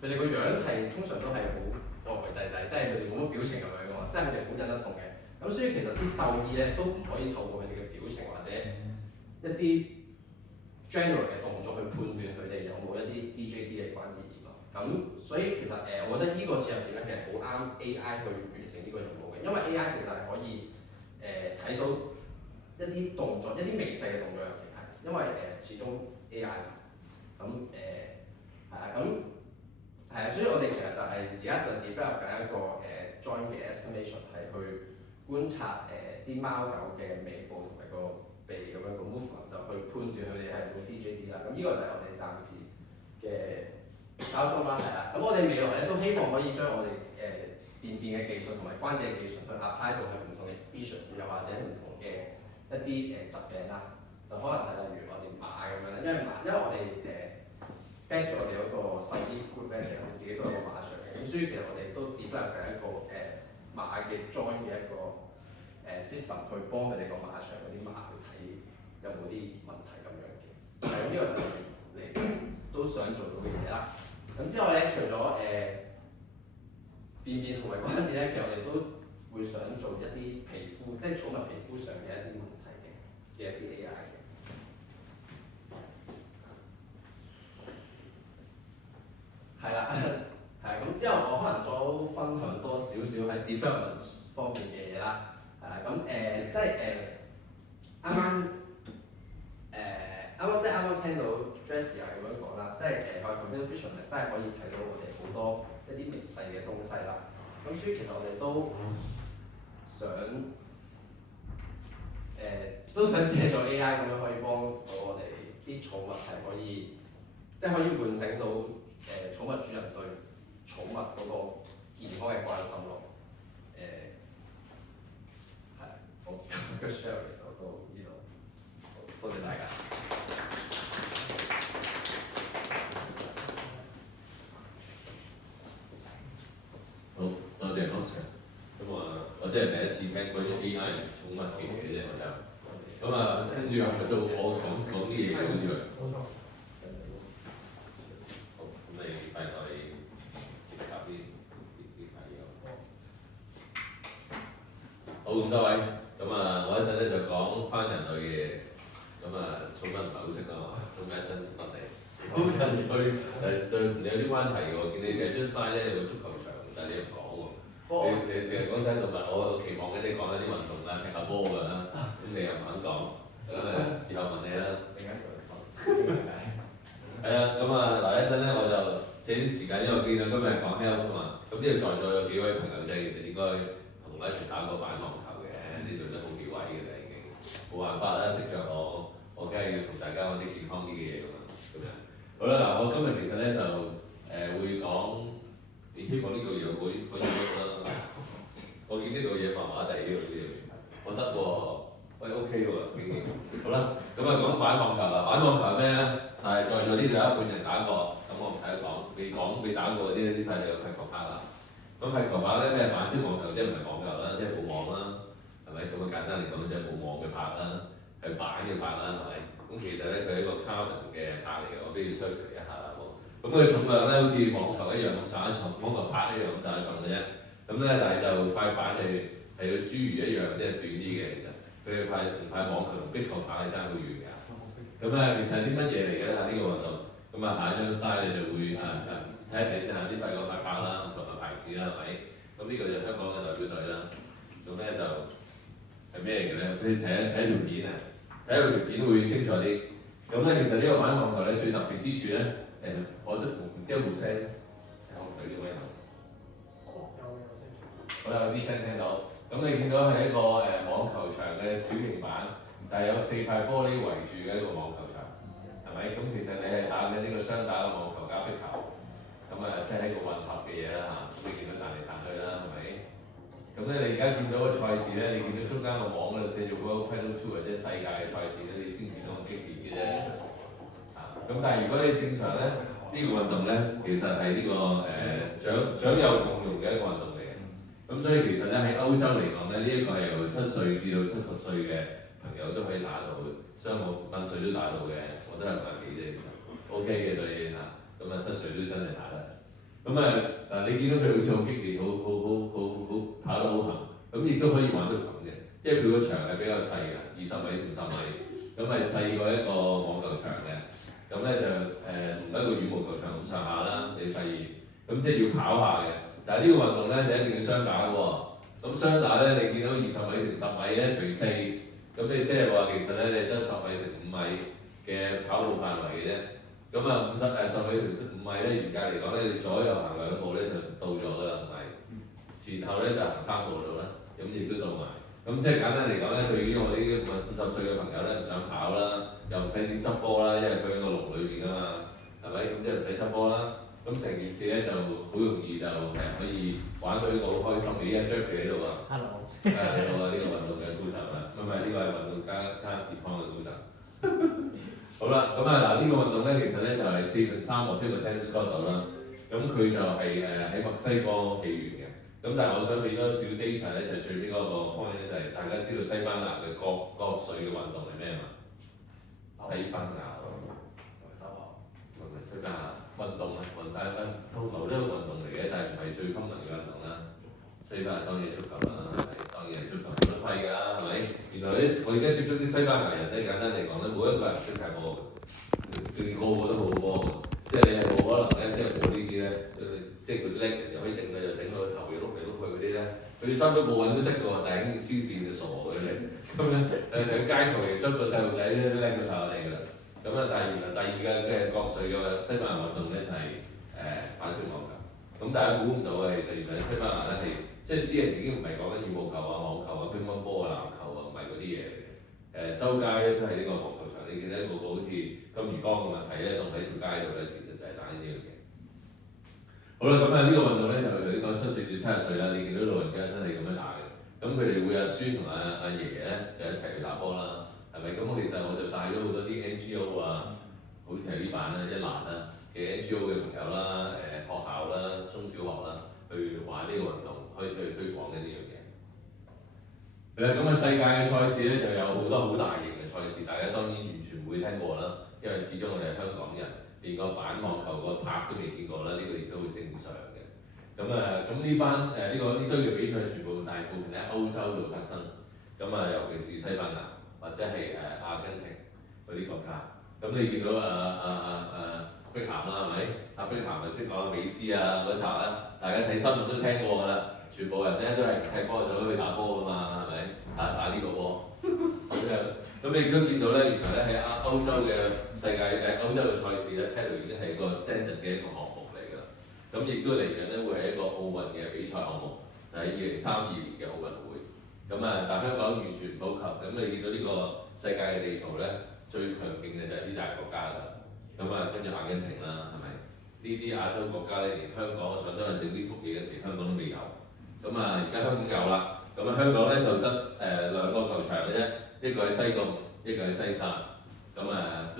佢哋個樣係通常都係好呆滯滯，即係佢哋冇乜表情咁樣嘅嘛，即係佢哋好忍得痛嘅。咁所以其實啲獸醫咧都唔可以透過佢哋嘅表情或者一啲 general 嘅動作去判斷佢哋有冇一啲 DJD 嘅關節炎咯。咁所以其實我覺得呢個切入點咧其實好啱 AI 去完成呢個任務嘅，因為 AI 其實係可以睇到一啲動作，一啲微細嘅動作尤其係，因為始終 AI 係啦，咁係啊，所以我哋其實就係而家就 develop 緊一個joint 嘅 estimation 係去觀察啲貓狗嘅尾部同埋個鼻咁樣個 movement， 就去判斷佢哋係冇 DJD 啦。咁呢個就係我哋暫時嘅交通啦，係啦。咁我哋未來咧都希望可以將我哋便便嘅技術同埋關節嘅技術去 apply 到去唔同嘅 species， 又或者唔同嘅一啲疾病啦。就可能係例如我哋馬咁樣啦，因為我哋back 咗我哋嗰個細啲 group 咧，其實我哋自己都有個馬場嘅，咁所以其實我哋都 develop 緊一個馬嘅 join 嘅一個system 去幫佢哋個馬場嗰啲馬去睇有冇啲問題咁樣嘅。係咁，呢個就係嚟都想做到嘅嘢啦。咁之後咧，除咗便便同埋關節咧，其實我哋都會想做一啲皮膚，即係寵物皮膚上嘅一啲問題嘅一啲 AI 嘅。係啦，係咁之後我可能都分享多少少喺 development 方面嘅嘢啦。係啦，咁即係啱啱聽到 Jessie 係咁樣講啦，即係個 computer vision 真係可以睇到我哋好多一啲微細嘅東西啦。咁所以其實我哋都想借助 AI 咁樣可以幫到我哋啲寵物係可以，即係可以喚醒到寵物主人對寵物嗰個健康嘅關心咯。係，好，個 share 就到呢度，多謝大家。好，多謝老師。咁我真係第一次聽關於 AI 寵物嘅嘢啫，我就咁跟住係咪到我講啲嘢好似佢？冇錯。好，咁你大概接下啲嘢。好，咁多位，咁我一陣咧就講翻人類嘅嘢。咁寵物唔係好識啊嘛，中間真不地。人類對你有啲關係喎，見你嘅張 slide 咧有個足球場，但係你又唔講喎。你淨係講親動物，我期望緊你講緊啲運動啦，踢下波㗎啦，咁你又唔肯講，咁時候問你啦。係啦，咁嗱一陣咧我就借啲時間，因為我見到今日講 health 啊嘛，咁呢度在座有幾位朋友仔，其實應該同我一齊打過板網球嘅，呢度都好幾位嘅啦已經，冇辦法啦，識着我梗係要同大家講啲健康啲嘅嘢㗎嘛，咁樣。好啦，嗱我今日其實咧就會講。你希望呢度嘢可以喐啦，我見呢度嘢麻麻地呢度啲，我得喎，喂 OK 喎，竟然好啦，咁講板網球啦，板網球係咩咧？係在座呢度有一半人打過，咁我唔使講，未打過嗰啲呢啲係有匹球拍啦。咁匹球拍咧咩板式網球即係唔係網球啦，即係冇網啦，係咪？咁簡單嚟講即係冇網嘅拍啦，係板嘅拍啦，係咪？咁其實咧佢係一個 carbon 嘅拍嚟嘅，我都要 search 一下啦。咁佢重量咧好似網球一樣咁上一重，網球拍一樣咁上一重嘅啫。咁咧，但係就塊板係個侏儒一樣，即係短啲嘅其實。佢哋同塊網球同壁球拍係爭好遠㗎。咁其實係啲乜嘢嚟嘅咧？呢個運動。咁下一張 slide 你就會睇一睇先下啲廢個塊拍啦，同埋牌子啦，係咪？咁呢個就香港嘅代表隊啦。咁咧就係咩嚟嘅咧？你睇條片啊，睇條片會清楚啲。咁咧其實呢個板網球咧最特別之處咧。可惜唔知有冇聲，我睇啲咩啊？我有啲聲聽到。咁你見到係一個網球場嘅小型板，但係有4塊玻璃圍住嘅一個網球場，係咪？咁其實你係打緊呢個雙打嘅網球加壁球，咁即係一個混合嘅嘢啦嚇。咁你見到彈嚟彈去啦，係咪？咁咧你而家見到個賽事咧，你見到中間個網嗰度寫住 World Padel Tour 或者世界嘅賽事咧，你先見到咁激烈嘅啫。咁但係如果你正常咧，呢個運動咧，其實係呢個長幼共融嘅一個運動嚟嘅。咁所以其實咧喺歐洲嚟講咧，呢一個係由7歲至到70歲嘅朋友都可以打到嘅，所以我5歲都打到嘅，我都係5幾啫，OK 嘅，所以咁7歲都真係打得。咁你見到佢好似好激烈，好跑得好行，咁亦都可以玩到咁嘅，因為佢個場係比較細㗎，20米乘10米，咁係細過一個網球場嘅。咁咧就同一個羽毛球場咁上下啦，你發現，咁即係要跑下嘅。但係呢個運動咧就一定要雙打嘅喎。咁雙打咧，你見到20米乘10米咧除4，咁你即係話其實咧你得10米乘5米嘅跑步範圍嘅啫。咁咁啊上里程唔係咧，嚴格嚟講咧，你左右行2步咧就到咗㗎啦，唔係前後咧就行3步到啦，咁亦都到埋。咁即係簡單嚟講咧，對於我呢啲50歲嘅朋友咧，唔想跑啦，又唔使點執波啦，因為佢喺個籠裏邊㗎嘛，係咪？咁即係唔使執波啦。咁成件事咧就好容易就可以玩到呢個好開心嘅。依家 Jeffrey 喺度啊 Hello。你好啊，呢個運動嘅高手啊，唔係呢個係運動加健康嘅高手。好啦，咁啊嗱，呢個運動咧其實咧就係4分3個 tennis court 度啦。咁佢就係喺墨西哥起源嘅。咁但係我想俾多少 data 咧，就最尾嗰個 point 咧就係大家知道西班牙嘅國粹嘅運動係咩嘛？西班牙唔係西班牙運動啊，都都係運動嚟嘅，但係唔係最 common 嘅運動啦。西班牙當然足球啦，係咪？當然係足球冇得揮㗎啦，係咪？原來咧，我而家接觸啲西班牙人咧，簡單嚟講咧，冇一個人識踢波嘅，仲要個個都好波嘅。即係你係冇可能咧，即係我呢啲咧，即係佢叻又可以頂佢，又頂佢個頭，又碌嚟碌去嗰啲咧，佢三都冇運都識嘅喎，但係已經黐線就傻嘅你。咁樣喺街頭嚟執個細路仔咧都叻過晒我哋㗎啦。咁啊，但係原來第二嘅國粹嘅西班牙運動咧就係反式網球。咁大家估唔到嘅，其實原來西班牙咧係即係啲人已經唔係講緊羽毛球啊、網球啊、乒乓波啊、籃球啊，唔係嗰啲嘢嚟嘅。周街咧都係呢個網球場，你見到個個好似金魚缸嘅問題咧，棟喺條街度咧，其實就係打呢樣嘢。好啦，咁啊呢個運動咧就你講7歲至70歲啦，你見到老人家真係咁樣打嘅。咁佢哋會阿孫同阿爺爺咧就一齊去打波啦，係咪？咁其實我就帶咗好多啲 NGO 啊，好似係呢版啦、一欄啦嘅 NGO 嘅朋友啦、學校啦、中小學啦，去玩呢個運動，開始去推廣緊呢樣嘢。咁啊世界嘅賽事咧就有好多好大型嘅賽事，大家當然完全唔會聽過啦，因為始終我哋係香港人，連個板網球個拍都未見過啦，呢個亦都好正常嘅。咁呢班呢堆嘅比賽全部大部分喺歐洲度發生，咁尤其是西班牙或者係阿根廷嗰啲國家。咁你見到碧咸啦，係咪？阿碧咸咪識講美斯啊嗰集啦，大家睇新聞都聽過㗎啦。全部人咧都係踢波就去打波㗎嘛，係咪？打呢個波。咁你都見到咧，原來咧喺歐洲嘅歐洲嘅賽事咧 paddle 已經係一個 standard 嘅一個項目嚟㗎啦。咁亦都嚟緊咧會係一個奧運嘅比賽項目，就喺2032年嘅奧運會。但係香港完全唔普及。咁你見到呢個世界嘅地圖咧，最強勁嘅就係呢紮國家啦。跟住阿根廷啦，係咪？呢啲亞洲國家咧，連香港上咗去整啲福嘢嘅時，香港都未有。而家香港有啦。香港咧就得2個球場嘅啫，一個喺西貢，一個喺西沙。都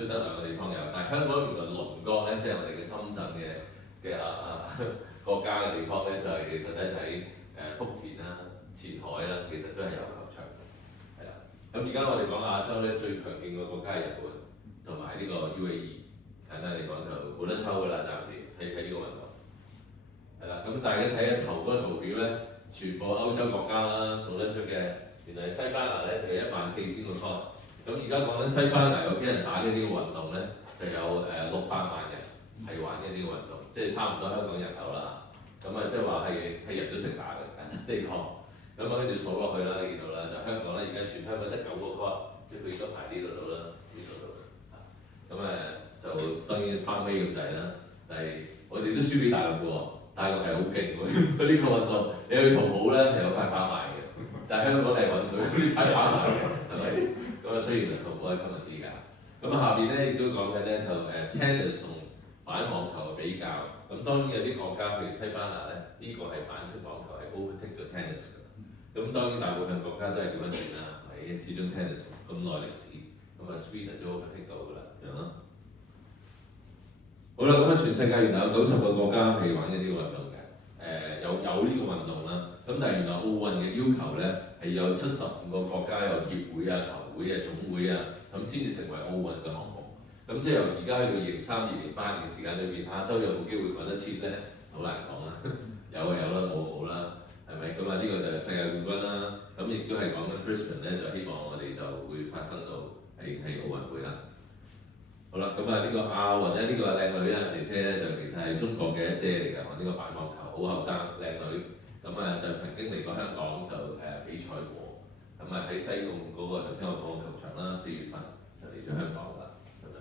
得2個地方有。但係香港原來鄰國咧，即係我哋嘅深圳嘅國家嘅地方咧，就係其實咧就喺福田啦、前海啦，其實都係有球場。係啦。咁而家我哋講亞洲咧，最強勁嘅國家係日本同埋呢個 UAE。簡單嚟講就冇得抽㗎啦，暫時喺呢個運動。係啦，咁大家睇下頭嗰個圖表咧，全部歐洲國家啦，數得出嘅。原來西班牙咧就有14000個 court。咁而家講緊西班牙有幾人打嘅呢個運動咧，就有600萬人係玩嘅呢個運動，即係差唔多香港人口啦。即係話係人都識打嘅，簡單地講。跟住數落去啦，你見到啦，就香港咧而家全香港得9個 court，即係佢都排呢度到啦，呢度到。就當然拋尾咁滯啦，但係我哋都輸俾大陸嘅喎，大陸係好勁喎，呢個運動你去淘寶咧係有塊牌賣嘅，但係香港係揾唔到呢塊牌賣嘅，係咪？雖然淘寶係今日啲㗎。下邊咧亦都講緊咧就tennis 同板網球嘅比較。當然有啲國家譬如西班牙咧，呢個係板式網球係 overtake 咗 tennis 㗎。當然大部分國家都係點樣轉啦，係始終 tennis 咁耐歷史，Sweden 都 overtake 到㗎啦，咁樣咯。好啦，全世界原來有90個國家係玩緊呢個運動嘅，有呢個運動啦。但係原來奧運嘅要求咧係有75個國家有協會啊、球會啊、總會啊，先至成為奧運嘅項目。即係由而家去到2032年8年時間裏邊，亞洲有冇機會揾得切咧？好難講啦。有啦，冇啦，係咪？呢個就係世界冠軍啦。亦都係講緊 Brisbane 咧，就希望我哋就會發生到係奧運會啦。好啦，呢個亞運咧，呢個靚女啦，姐姐咧就其實係中國嘅一姐嚟㗎，玩呢個板網球，好後生，靚女。就曾經嚟過香港就比賽過。喺西貢嗰個頭先我講嘅球場啦，4月份就嚟咗香港啦，咁樣。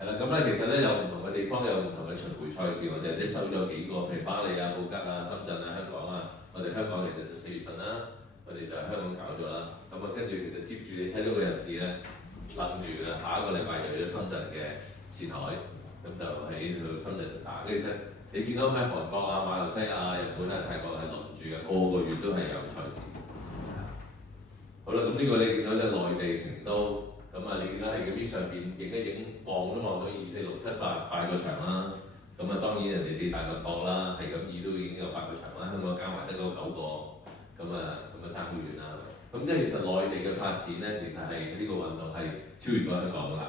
係啦，咁咧其實咧有唔同嘅地方有唔同嘅巡迴賽事，我哋都收咗幾個，譬如巴黎啊、布吉啊、深圳啊、香港啊。我哋香港其實就4月份啦，我哋就喺香港搞咗啦。咁啊跟住其實接住你睇到個日子咧，諗住嘅下一個禮拜就去咗深圳嘅前海，咁就喺度深圳度打。其實你見到咩韓國啊、馬來西亞、日本啊、泰國係輪住嘅，個個月都係有賽事。好啦，咁呢個你見到咧內地成都，咁啊你見到係嗰邊上邊影一影望都望到2、4、6、7、8個場啦。咁啊當然人哋啲大陸博啦，係咁意都已經有8個場啦，香港加埋得嗰9個，咁啊爭好遠啦。咁即係其實內地嘅發展咧，其實係呢個運動係超越咗香港㗎啦。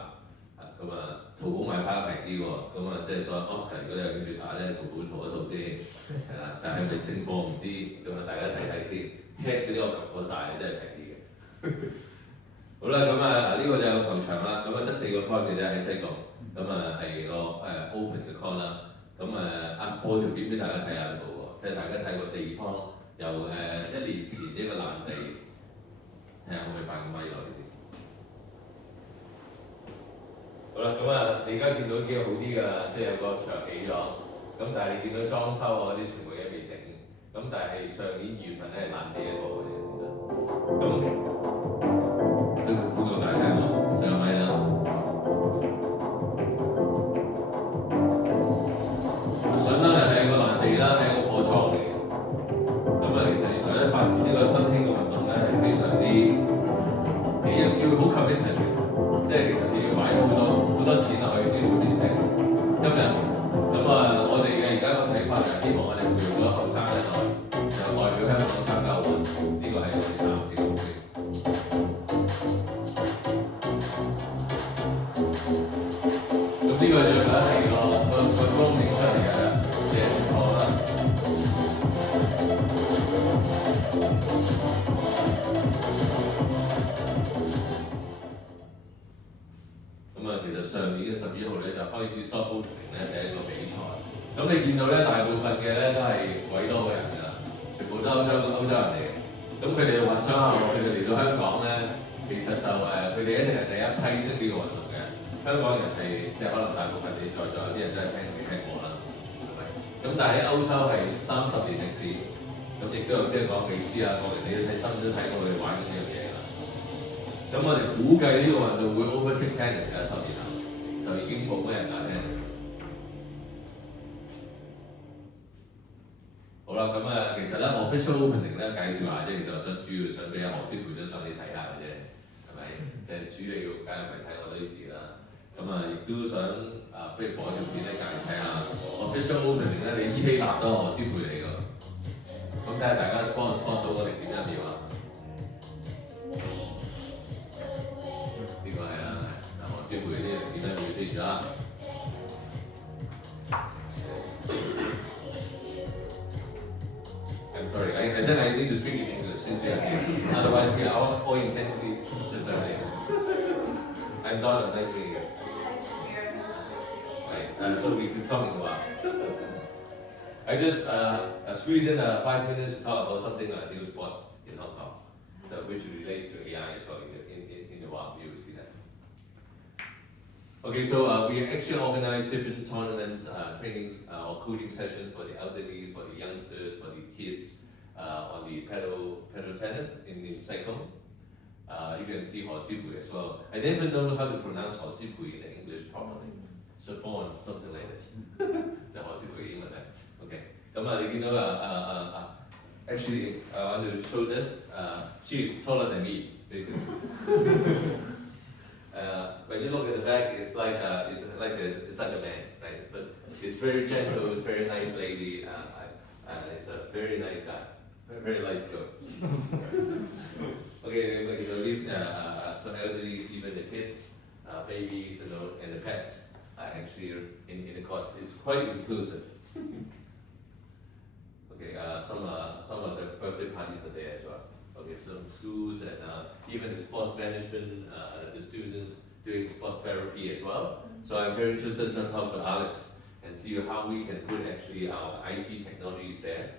咁啊淘寶買牌平啲喎，咁啊即係所有 Oscar 如果你有興趣打咧，淘寶淘一淘先，係啦。但係咪正貨唔知，咁啊大家睇睇先。Head 嗰啲我及過晒，真係平啲嘅。好啦，咁啊呢個就有球場啦，咁啊得4個 court 嘅啫喺西貢，咁啊係個open 嘅 court 啦。咁播條片俾大家睇下到喎，即係大家睇個地方由1年前呢個爛地，睇下可唔可以擺個咪落去先。好啦，咁啊你而家見到幾個好啲㗎啦，即係有個場起咗，咁但係你見到裝修啊嗰啲全部嘢未整，咁但係上年2月份咧係爛地一個嘅啫，其實咁都好夠大聲喎，上咪啦。想當日係個爛地啦，係個貨倉嚟嘅。咁啊，其實原來咧發展呢個新興嘅運動咧係非常之，你要好 committed 嘅，即係其實你要擺好多錢落去先會變成今日。咁啊，我哋嘅而家個睇法就係希望我哋培養咗後生一代，就代表香港參加奧運，呢個係我哋暫時嘅目標。咁呢個就係個 roaming 出嚟嘅情況啦。咁啊，其實上年嘅11號咧就開始 softball 咧第一個比賽。咁你見到咧大部分嘅咧都係鬼多嘅人㗎，全部都歐洲人嚟嘅。咁佢哋幻想下佢哋嚟到香港咧，其實就佢哋一定係第一批識呢個運動嘅。香港人係即係可能大部分你在座有啲人都係聽未聽過啦，係咪？咁但係喺歐洲係30年歷史，咁亦都有先講美斯啊，過嚟你都睇新聞都睇過佢哋玩緊呢樣嘢啦。咁我哋估計呢個運動會 overtake tennis 喺10年後，就已經冇咩人打 tennis。好啦，咁啊，其實咧 official opening 咧介紹下啫，其實我想主要想俾阿何師培張相你睇下嘅啫，係咪？即係主要要加入嚟睇我呢字啦。咁啊，亦都想不如播條片咧，介紹睇下 official opening 咧，你依希臘都何師培嚟㗎。咁睇下大家 spot 到我哋幾多秒啊？呢個係啊，何師培呢幾多秒先啦？I'm sorry, I think I need to speak in English since you're here. Otherwise, we are all intensely disturbing. I'm not a nice speaker. Right, so we can talk in a while. I just squeeze in 5 minutes to talk about something like new sports in Hong Kong, which relates to AI as well. In a while, you will see that. Okay, so we actually organize different tournaments, trainings, or coaching sessions for the elderly, for the youngsters, for the kids on the pedal tennis in Saigon. You can see Horsipui as well. I never know how to pronounce Horsipui in English properly. Chiffon, something like this. 就 Horsipui 英文咧。Okay， 咁你見到actually I want to show this. She is taller than me, basically. When you look at the back, it's like a man, right? But it's very gentle, it's very nice lady. It's a very nice guy, very nice girl. Okay, you know, so elderly, even the kids, babies, and the pets are actually in the court. It's quite inclusive. Okay, some of the birthday parties are there as well. Okay, some schools and even the sports management, the students doing sports therapy as well. So I'm very interested to talk to Alex and see how we can put actually our IT technologies there.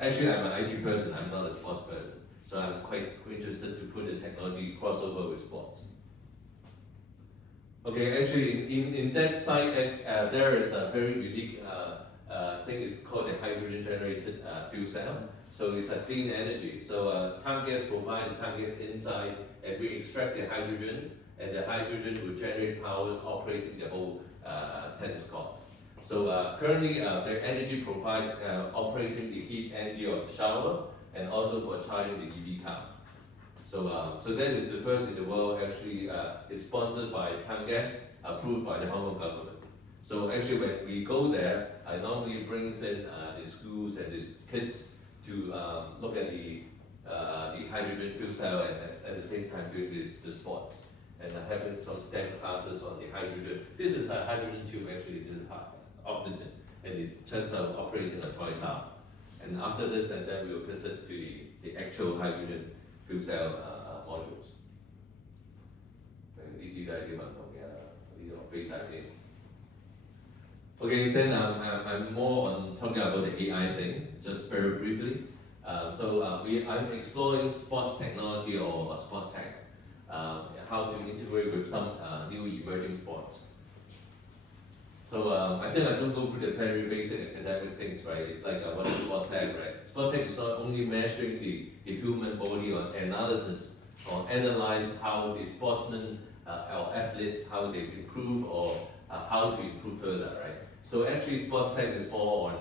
Actually, I'm an IT person, I'm not a sports person. So I'm quite interested to put the technology crossover with sports. Okay, actually, in that site, there is a very unique thing. It's called a hydrogen generated fuel cell. So it's a clean energy. So tank gas provide the tank gas inside, and we extract the hydrogen, and the hydrogen will generate powers operating the whole tennis court. So currently, the energy provide operating the heat energy of the shower, and also for charging the EV car. So that is the first in the world. Actually, it's sponsored by Tangas, approved by the Hong Kong government. So actually, when we go there, I normally brings in the schools and the kids to look at the hydrogen fuel cell, and at the same time doing the sports and having some STEM classes on the hydrogen. This is a hydrogen tube. Actually, this is oxygen, and it turns out operating a toy car. And after this, and then we'll visit to the actual hydrogen fuel cell modules. 呢啲都係啲運動嘅呢個飛柴啲。Okay, then I'm more on talking about the AI thing, just very briefly. I'm exploring sports technology or sport tech, how to integrate with some new emerging sports. So I think I don't go through the very basic academic things, right? It's like what is sport tech, right? Sport tech is not only measuring the human body or analysis or analyze how the sportsmen or athletes, how they improve or how to improve further, right? So actually sports tech is more on,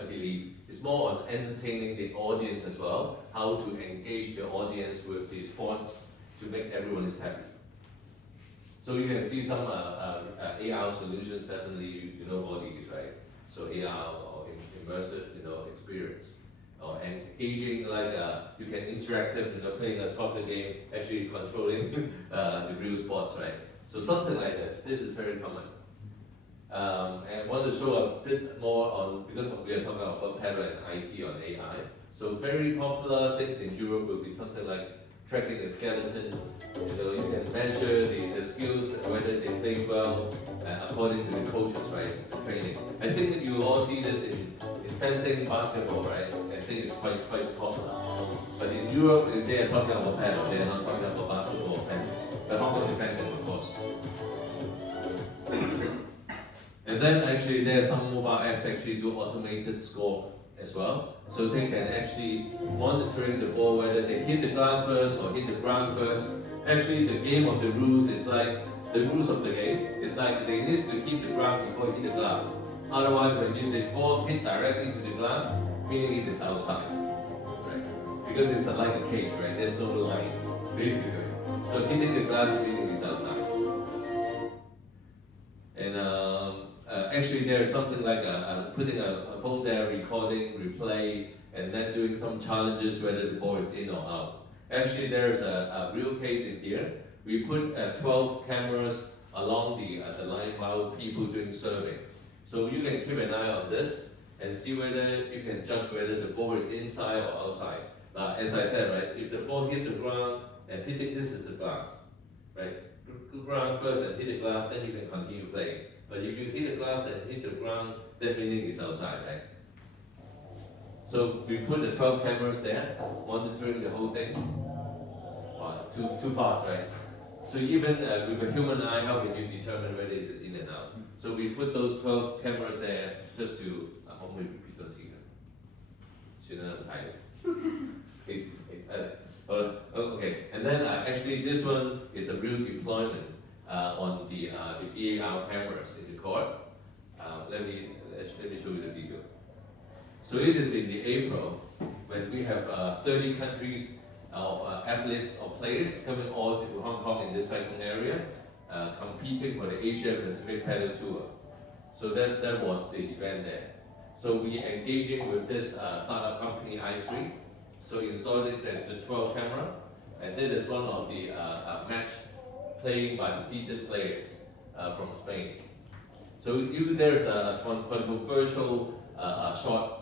I believe, it's more on entertaining the audience as well, how to engage the audience with the sports to make everyone is happy. So you can see some AR solutions, definitely you know all these, right? So AR or immersive, experience. Or engaging, like you can interactive, playing a soccer game, actually controlling the real sports, right? So something like this is very common. And I want to show a bit more on, because we are talking about Pebble and IT on AI. So very popular things in Europe will be something like tracking a skeleton. You can measure the skills, whether they play well, according to the coaches, right? The training. I think you all see this in fencing, basketball, right? I think it's quite popular. But in Europe, they are talking about paddle. They are not talking about basketball or fencing. But Hong Kong is fencing, of course. And then actually, there are some mobile apps actually do automated score as well. So they can actually monitoring the ball, whether they hit the glass first or hit the ground first. Actually, the game of the rules is like, the rules of the game is like they need to hit the ground before you hit the glass. Otherwise, when the ball hit directly into the glass, meaning it is outside, right? Because it's like a cage, right? There's no lines, basically. So hitting the glass, meaning it's outside. And actually, there's something like putting a phone there, recording, replay, and then doing some challenges whether the ball is in or out. Actually, there's a real case in here. We put 12 cameras along the line while people doing survey. So you can keep an eye on this and see whether you can judge whether the ball is inside or outside. Now, as I said, right, if the ball hits the ground and hitting, this is the glass, right? Ground first and hit the glass, then you can continue playing. But if you hit the glass and hit the ground, that meaning it's outside, right? So we put the 12 cameras there, monitoring the whole thing. Wow, too fast, right? So even with a human eye, how can you determine whether it's in and out? So we put those 12 cameras there just to, okay, and then actually this one is a real deployment on the VAR cameras in the court. Let me show you the video. So it is in the April when we have 30 countries of athletes or players coming all to Hong Kong in this cycling area, competing for the Asia Pacific Paddle Tour. So that was the event there. So we engaging with this startup company i3. So installed it at the 12 camera, and that is one of the match playing by the seated players from Spain. So there's a controversial shot,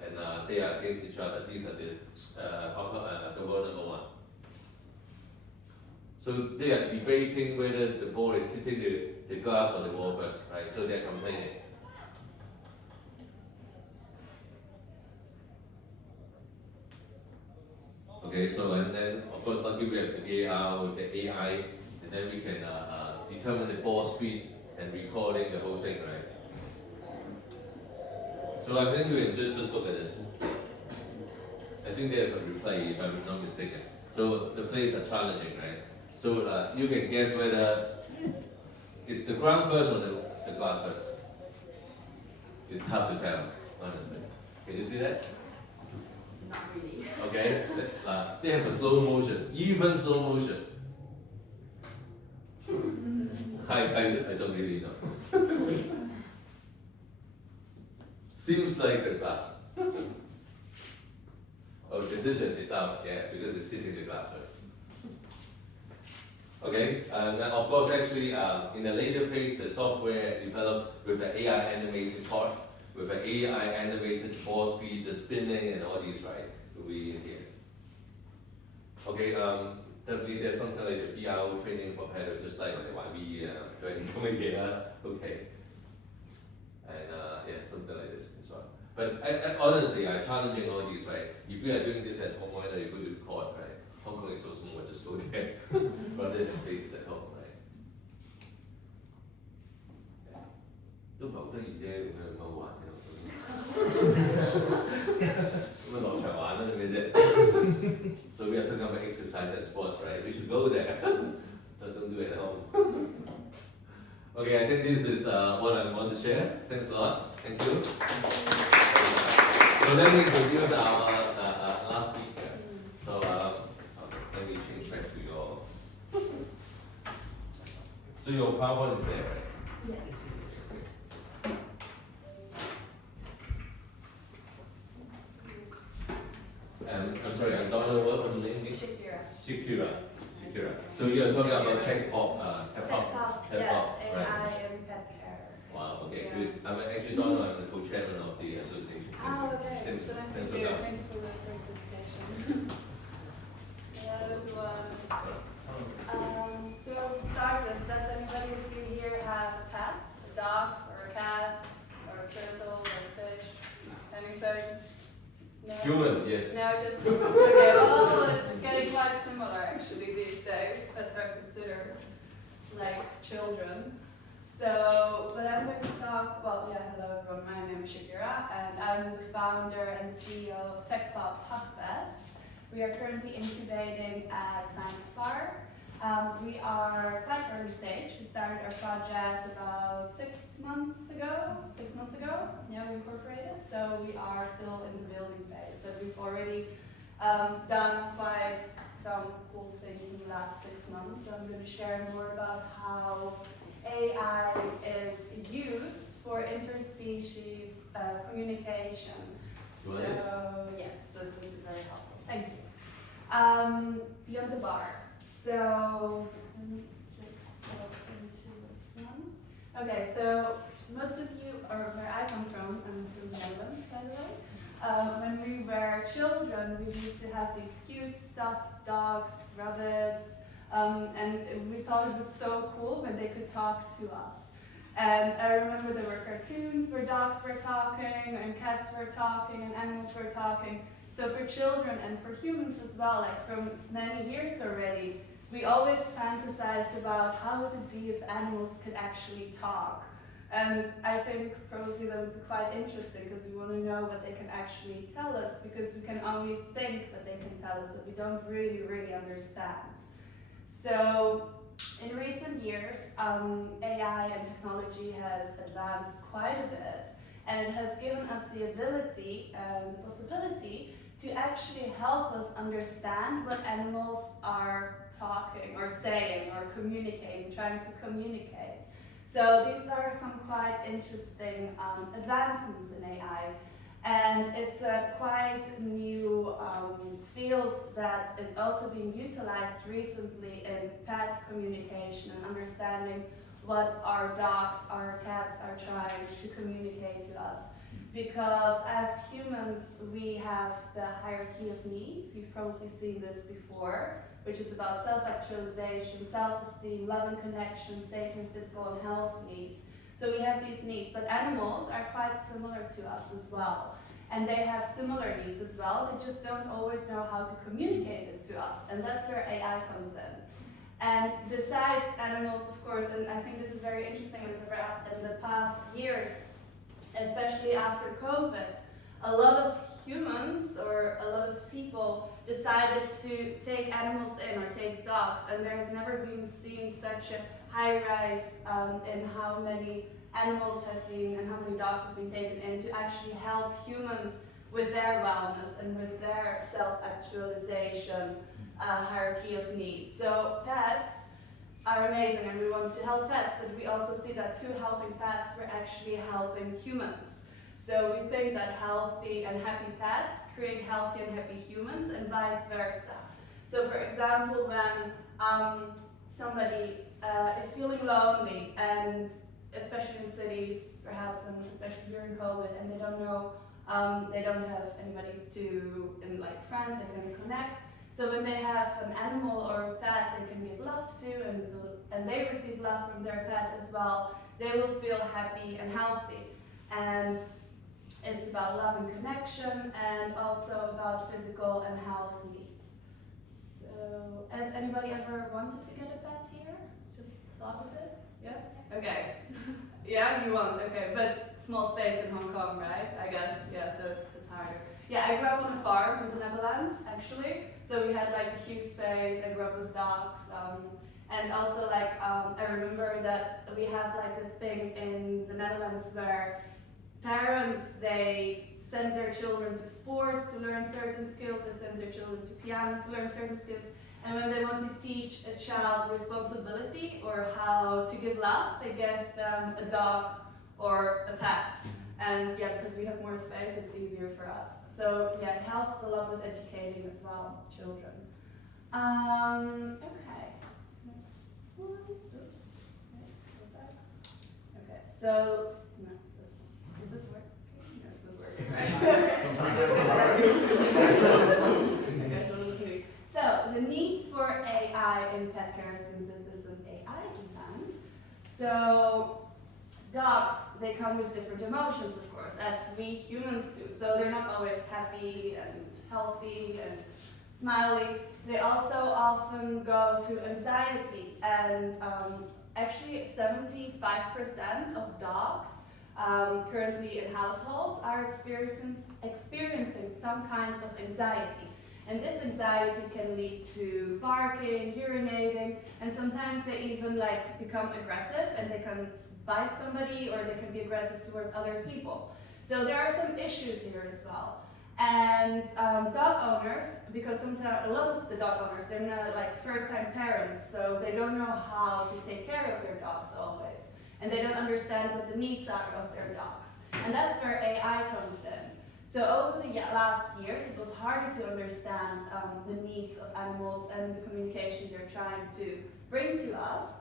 and they are against each other. These are the world number one. So they are debating whether the ball is hitting the glass or the ball first, right? So they're complaining. Okay, so and then of course luckily we have the AR with the AI, and then we can determine the ball speed and recording the whole thing, right? So I think we can just look at this. I think there's a replay if I'm not mistaken. So the plays are challenging, right? So you can guess whether it's the ground first or the glass first. It's hard to tell, honestly. Can you see that? Not really. Okay, they have a slow motion, even slow motion. I don't really know. Seems like the glass. Oh, decision is out, yeah, because it's hitting the glass first. Okay, and of course, actually, in the later phase, the software developed with the AI animated part, with the AI animated ball speed, the spinning, and all these, right? Will be in here. Okay, definitely there's something like the VRO training for paddle, just like the YV training for here. Okay, and yeah, something like this as well. But honestly, I'm challenging all these, right? If you are doing this at home, whether you go to court, right? Hong Kong is so small, just go there rather than play this at home, right? 都唔係好得意啫，咁樣好玩嘅。咁啊落場玩啦，咁嘅啫。So we have to come and exercise and sports, right? We should go there. Don't do it at home. Okay, I think this is what I want to share. Thanks a lot. Thank you. So let me introduce our last speaker. So let me change back to your. So your PowerPoint is there, right? Yes. I'm sorry, I'm Donald. What was the name? Shakira. Shakira. Shakira. So you're talking about tech pop, Tech pop, yes, right? AI and pet care. Wow. Okay. Yeah. Good. I'm actually Donald. I'm the co-chairman of the association. Oh, okay. Thanks, So nice thanks to for hear. coming. Thanks for the presentation. Hello, everyone. So to start with, does anybody here have pets? A dog or a cat or a turtle or a fish? Anything? No? Human, yes. No, just humans. Okay, well, it's getting quite similar actually these days. Pets are considered like children. So, but I'm going to talk about, hello everyone, my name is Shakira, and I'm the founder and CEO of TechPop Puckfest. We are currently incubating at Science Park. We are quite early stage. We started our project about 6 months ago. 6 months ago, yeah, we incorporated. So we are still in the building phase, but we've already done quite some cool things in the last 6 months. So I'm going to share more about how AI is used for interspecies communication. So yes, this will be very helpful. Thank you. Beyond the bar. So let me just go into this one. Okay, so most of you, or where I come from, I'm from the Netherlands, by the way. When we were children, we used to have these cute stuffed dogs, rabbits, and we thought it was so cool when they could talk to us. And I remember there were cartoons where dogs were talking, and cats were talking, and animals were talking. So for children and for humans as well, like from many years already, we always fantasized about how would it be if animals could actually talk. And I think probably that would be quite interesting because we want to know what they can actually tell us, because we can only think that they can tell us, but we don't really understand. So in recent years, AI and technology has advanced quite a bit, and it has given us the ability and the possibility to actually help us understand what animals are talking or saying or communicating, trying to communicate. So these are some quite interesting advancements in AI. And it's a quite new field that is also being utilized recently in pet communication and understanding what our dogs, our cats are trying to communicate to us. Because as humans, we have the hierarchy of needs. You've probably seen this before, which is about self-actualization, self-esteem, love and connection, safety and physical and health needs. So we have these needs, but animals are quite similar to us as well. And they have similar needs as well. They just don't always know how to communicate this to us. And that's where AI comes in. And besides animals, of course, and I think this is very interesting in the past years, especially after COVID, a lot of humans or a lot of people decided to take animals in or take dogs, and there's never been seen such a high rise in how many animals have been and how many dogs have been taken in to actually help humans with their wellness and with their self-actualization hierarchy of needs. So pets are amazing and we want to help pets, but we also see that through helping pets, we're actually helping humans. So we think that healthy and happy pets create healthy and happy humans and vice versa. So for example, when somebody is feeling lonely, and especially in cities, perhaps, and especially during COVID, and they don't know, they don't have anybody and like friends they can connect. So when they have an animal or a pet they can give love to, and they receive love from their pet as well, they will feel happy and healthy. And it's about love and connection, and also about physical and health needs. So, has anybody ever wanted to get a pet here? Just thought of it? Yes? Okay. Yeah, you want, okay. But small space in Hong Kong, right? I guess, yeah, so it's harder. Yeah, I grew up on a farm in the Netherlands, actually. So we had like a huge space, I grew up with dogs. And also like, I remember that we have like a thing in the Netherlands where parents, they send their children to sports to learn certain skills, they send their children to piano to learn certain skills, and when they want to teach a child responsibility or how to give love, they give them a dog or a pet. And yeah, because we have more space, it's easier for us. So yeah, it helps a lot with educating as well, children. Okay, next one, oops, okay, go back. Okay, so, no. Does this work? No, this works. So, the need for AI in pet care, since this is an AI event. So, dogs, they come with different emotions, of course, as we humans do. So, they're not always happy and healthy and smiley. They also often go through anxiety, and actually 75% of dogs currently in households are experiencing some kind of anxiety. And this anxiety can lead to barking, urinating, and sometimes they even like become aggressive and they can bite somebody or they can be aggressive towards other people. So there are some issues here as well. And dog owners, because sometimes a lot of the dog owners, they're not like first-time parents, so they don't know how to take care of their dogs always. And they don't understand what the needs are of their dogs. And that's where AI comes in. So over the last years, it was harder to understand the needs of animals and the communication they're trying to bring to us.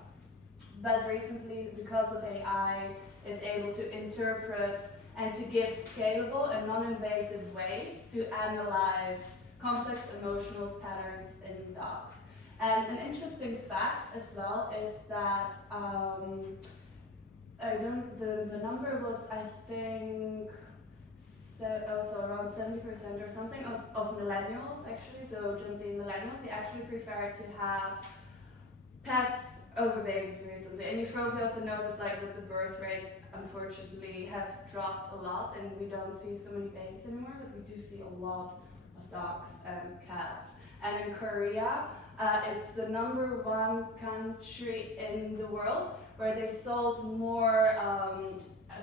But recently, because of AI, it's able to interpret and to give scalable and non-invasive ways to analyze complex emotional patterns in dogs. And an interesting fact as well is that the number was, I think, also around 70% or something of millennials actually, so Gen Z millennials, they actually prefer to have pets over babies recently. And you probably also noticed like that the birth rates unfortunately have dropped a lot and we don't see so many babies anymore, but we do see a lot of dogs and cats. And in Korea, it's the #1 country in the world where they sold more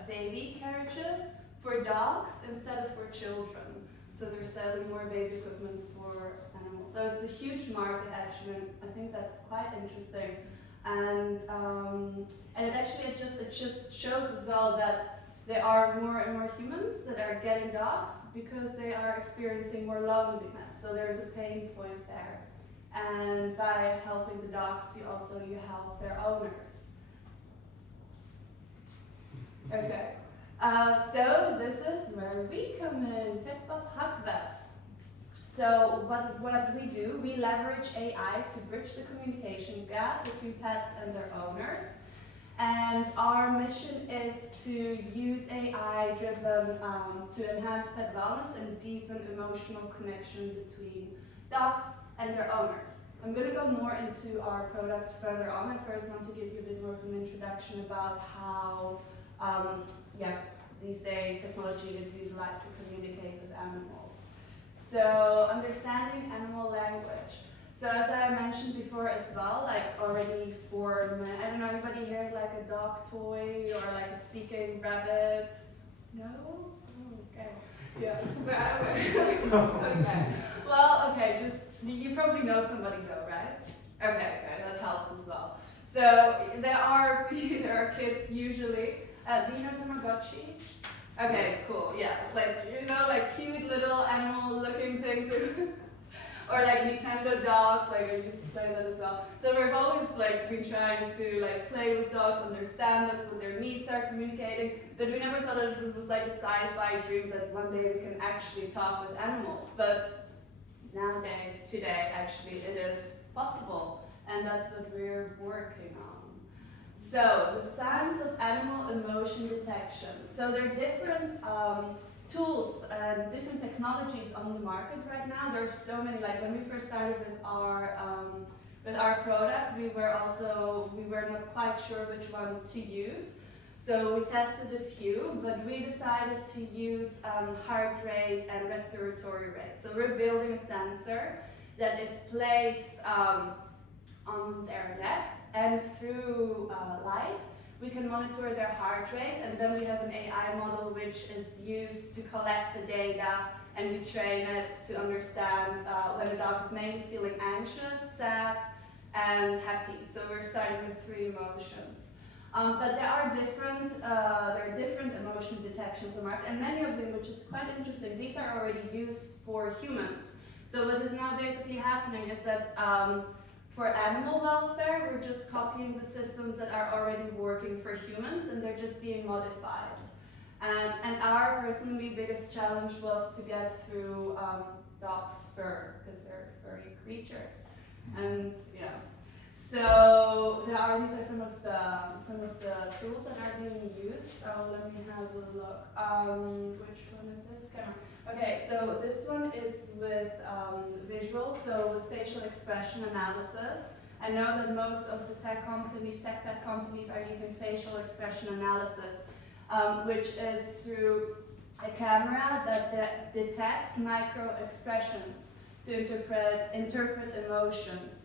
baby carriages for dogs instead of for children. So they're selling more baby equipment for animals. So it's a huge market actually, and I think that's quite interesting. And it just shows as well that there are more and more humans that are getting dogs because they are experiencing more loneliness. So there's a pain point there. And by helping the dogs, you help their owners. Okay. So this is where we come in, TechPop Hackfest. So what we do, we leverage AI to bridge the communication gap between pets and their owners. And our mission is to use AI driven to enhance pet wellness and deepen emotional connection between dogs and their owners. I'm going to go more into our product further on. I first want to give you a bit more of an introduction about how, these days technology is utilized to communicate with animals. So, understanding animal language. So as I mentioned before as well, like already for, I don't know, anybody here like a dog toy or like a speaking rabbit? No? Oh, okay. Yeah. Okay. Well, okay, just, you probably know somebody though, right? Okay, that helps as well. So there are kids usually, do you know Tamagotchi? Okay, cool, yeah, like, you know, like cute little animal looking things. Or like Nintendo dogs, like I used to play that as well. So we've always like been trying to like play with dogs, understand dogs, what their needs are, communicating. But we never thought that it was like a sci-fi dream that one day we can actually talk with animals. But nowadays, today, actually, it is possible, and that's what we're working on. So the science of animal emotion detection. So there are different tools and different technologies on the market right now. There's so many. Like when we first started with our product, we were not quite sure which one to use. So we tested a few, but we decided to use heart rate and respiratory rate. So we're building a sensor that is placed on their neck, and through light we can monitor their heart rate, and then we have an AI model which is used to collect the data, and we train it to understand when a dog is mainly feeling anxious, sad, and happy. So we're starting with 3 emotions. But there are different emotion detections on the market, and many of them, which is quite interesting, these are already used for humans. So what is now basically happening is that for animal welfare, we're just copying the systems that are already working for humans, and they're just being modified. And our personally biggest challenge was to get through dogs' fur, because they're furry creatures. And yeah, so these are some of the tools that are being used. Let me have a look. Which one is this camera? Okay, so this one is with visual, so with facial expression analysis. I know that most of the tech companies are using facial expression analysis, which is through a camera that detects micro expressions to interpret emotions.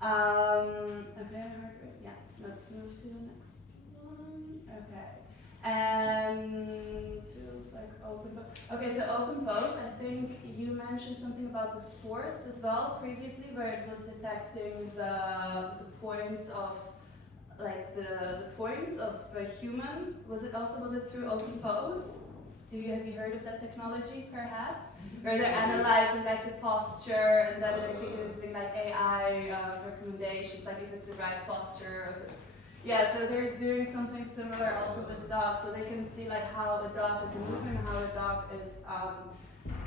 Okay, heart rate. Yeah, let's move to the next one. Okay, and tools like OpenPose. Okay, so OpenPose, I think you mentioned something about the sports as well previously, where it was detecting the points of, like the points of a human. Was it through OpenPose? Have you heard of that technology, perhaps? Where they're analyzing like the posture, and then they're giving like AI recommendations, like if it's the right posture. Yeah, so they're doing something similar also with dogs, so they can see like how a dog is moving, how a dog is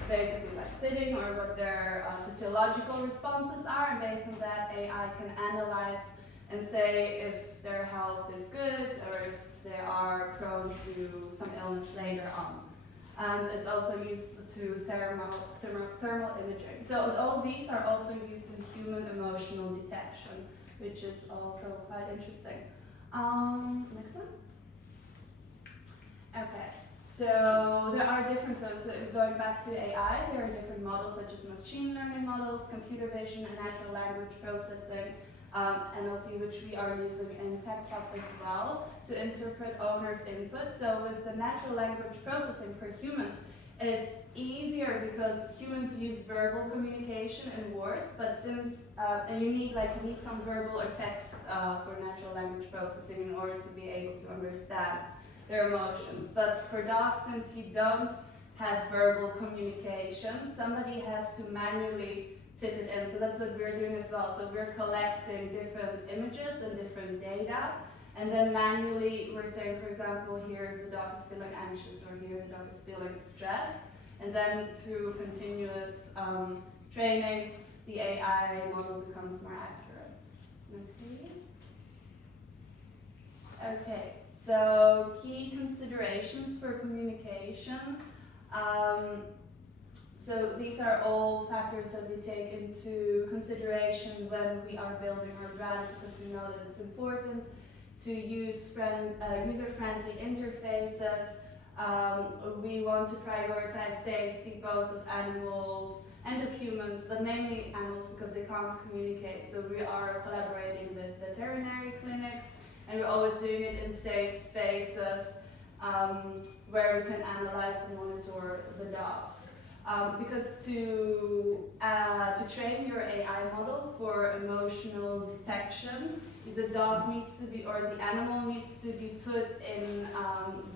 basically like sitting, or what their physiological responses are, and based on that, AI can analyze and say if their health is good or if they are prone to some illness later on. And it's also used to thermal imaging. So all these are also used in human emotional detection, which is also quite interesting. Next one. Okay, so there are different, so going back to AI, there are different models such as machine learning models, computer vision, and natural language processing, NLP, which we are using in TechTalk as well to interpret owners' input. So with the natural language processing for humans, it's easier because humans use verbal communication and words, but since and you need some verbal or text for natural language processing in order to be able to understand their emotions. But for dogs, since you don't have verbal communication, somebody has to manually tip it in. So that's what we're doing as well. So we're collecting different images and different data, and then manually we're saying, for example, here the dog is feeling anxious, or here the dog is feeling stressed. And then through continuous training, the AI model becomes more accurate. Okay, so key considerations for communication. So these are all factors that we take into consideration when we are building our brand, because we know that it's important to use user-friendly interfaces. We want to prioritize safety both of animals and of humans, but mainly animals because they can't communicate. So we are collaborating with veterinary clinics, and we're always doing it in safe spaces where we can analyze and monitor the dogs. Because to train your AI model for emotional detection, the dog needs to be, or the animal needs to be put in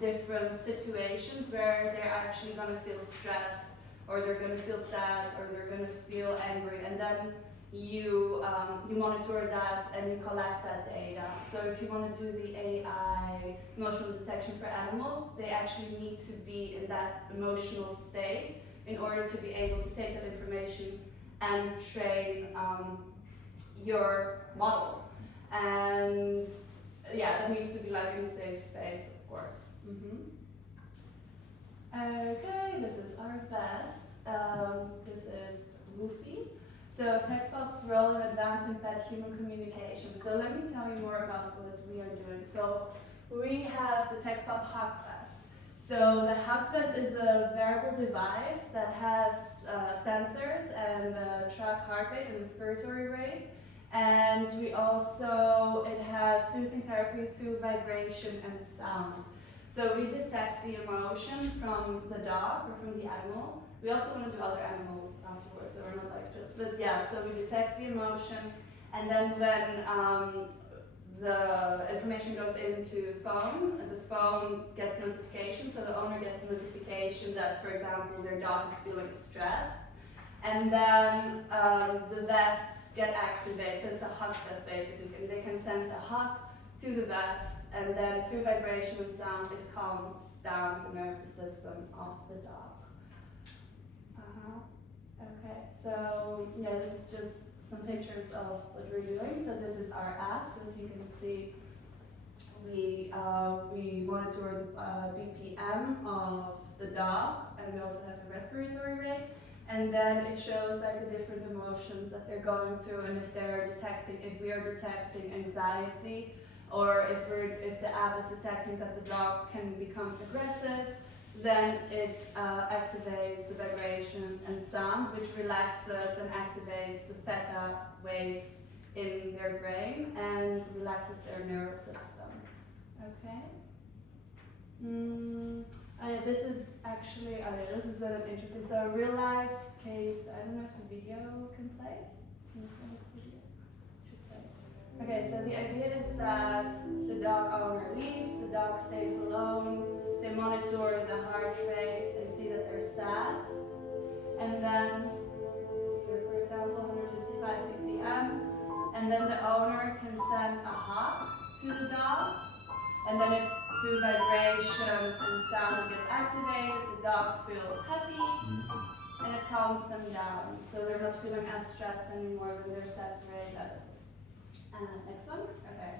different situations where they're actually going to feel stressed, or they're going to feel sad, or they're going to feel angry, and then you monitor that and you collect that data. So if you want to do the AI emotional detection for animals, they actually need to be in that emotional state in order to be able to take that information and train your model. And yeah, that needs to be like in a safe space, of course. Okay, this is our vest. This is Woofy. So TechPop's role in advancing pet-human communication. So let me tell you more about what we are doing. So we have the TechPop Hug Vest. So the Hug Vest is a wearable device that has sensors and track heart rate and respiratory rate. And we also, it has soothing therapy through vibration and sound. So we detect the emotion from the dog or from the animal. We also want to do other animals afterwards, so we're not like just, but yeah, so we detect the emotion, and then when the information goes into phone, and the phone gets notification, so the owner gets a notification that, for example, their dog is feeling stressed, and then the vests get activated, so it's a hug vest basically, and they can send a hug to the vest, and then through vibration and sound, it calms down the nervous system of the dog. Okay, so yeah, this is just some pictures of what we're doing. So this is our app. So as you can see, we monitor the BPM of the dog, and we also have the respiratory rate. And then it shows like the different emotions that they're going through, and if we are detecting anxiety, or if the app is detecting that the dog can become aggressive, then it activates the vibration and sound, which relaxes and activates the theta waves in their brain and relaxes their nervous system. Okay. This is actually, this is an interesting, so a real life case. I don't know if the video can play. Can you play the video? Should play. Okay, so the idea is that the dog owner leaves, the dog stays alone, they monitor the heart rate, they see that they're sad, and then, here for example, 155 BPM, and then the owner can send a hug to the dog, and then it, through vibration and sound, gets activated, the dog feels happy, and it calms them down, so they're not feeling as stressed anymore when they're separated. Next one, okay.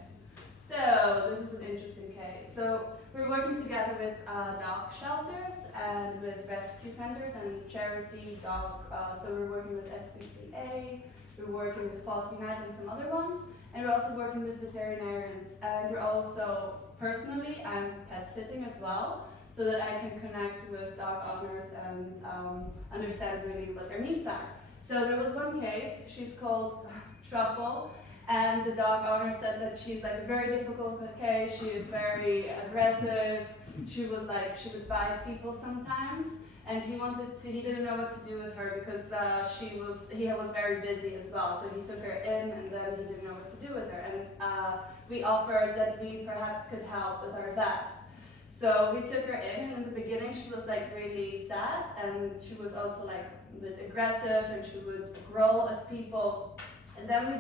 So this is an interesting case. So we're working together with dog shelters and with rescue centers and charity dog. So we're working with SPCA, we're working with Paws United and some other ones, and we're also working with veterinarians. And we're also, personally, I'm pet sitting as well, so that I can connect with dog owners and understand really what their needs are. So there was one case, she's called Truffle. And the dog owner said that she's like a very difficult case, she is very aggressive, she would bite people sometimes, and he didn't know what to do with her because he was very busy as well, so he took her in and then he didn't know what to do with her, and we offered that we perhaps could help with our vest. So we took her in, and in the beginning she was like really sad, and she was also like a bit aggressive, and she would growl at people. And then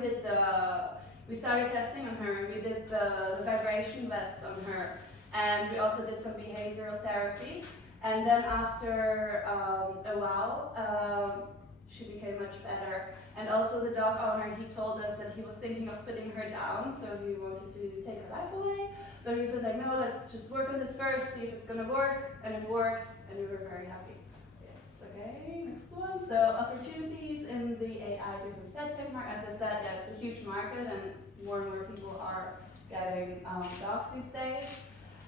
we started testing on her, and we did the vibration vest on her, and we also did some behavioral therapy. And then after a while, she became much better. And also the dog owner, he told us that he was thinking of putting her down, so he wanted to take her life away. But he was like, no, let's just work on this first, see if it's gonna work. And it worked, and we were very happy. Yes, okay. Okay, next one. So opportunities in the AI-driven pet tech market. As I said, yeah, it's a huge market, and more people are getting dogs these days.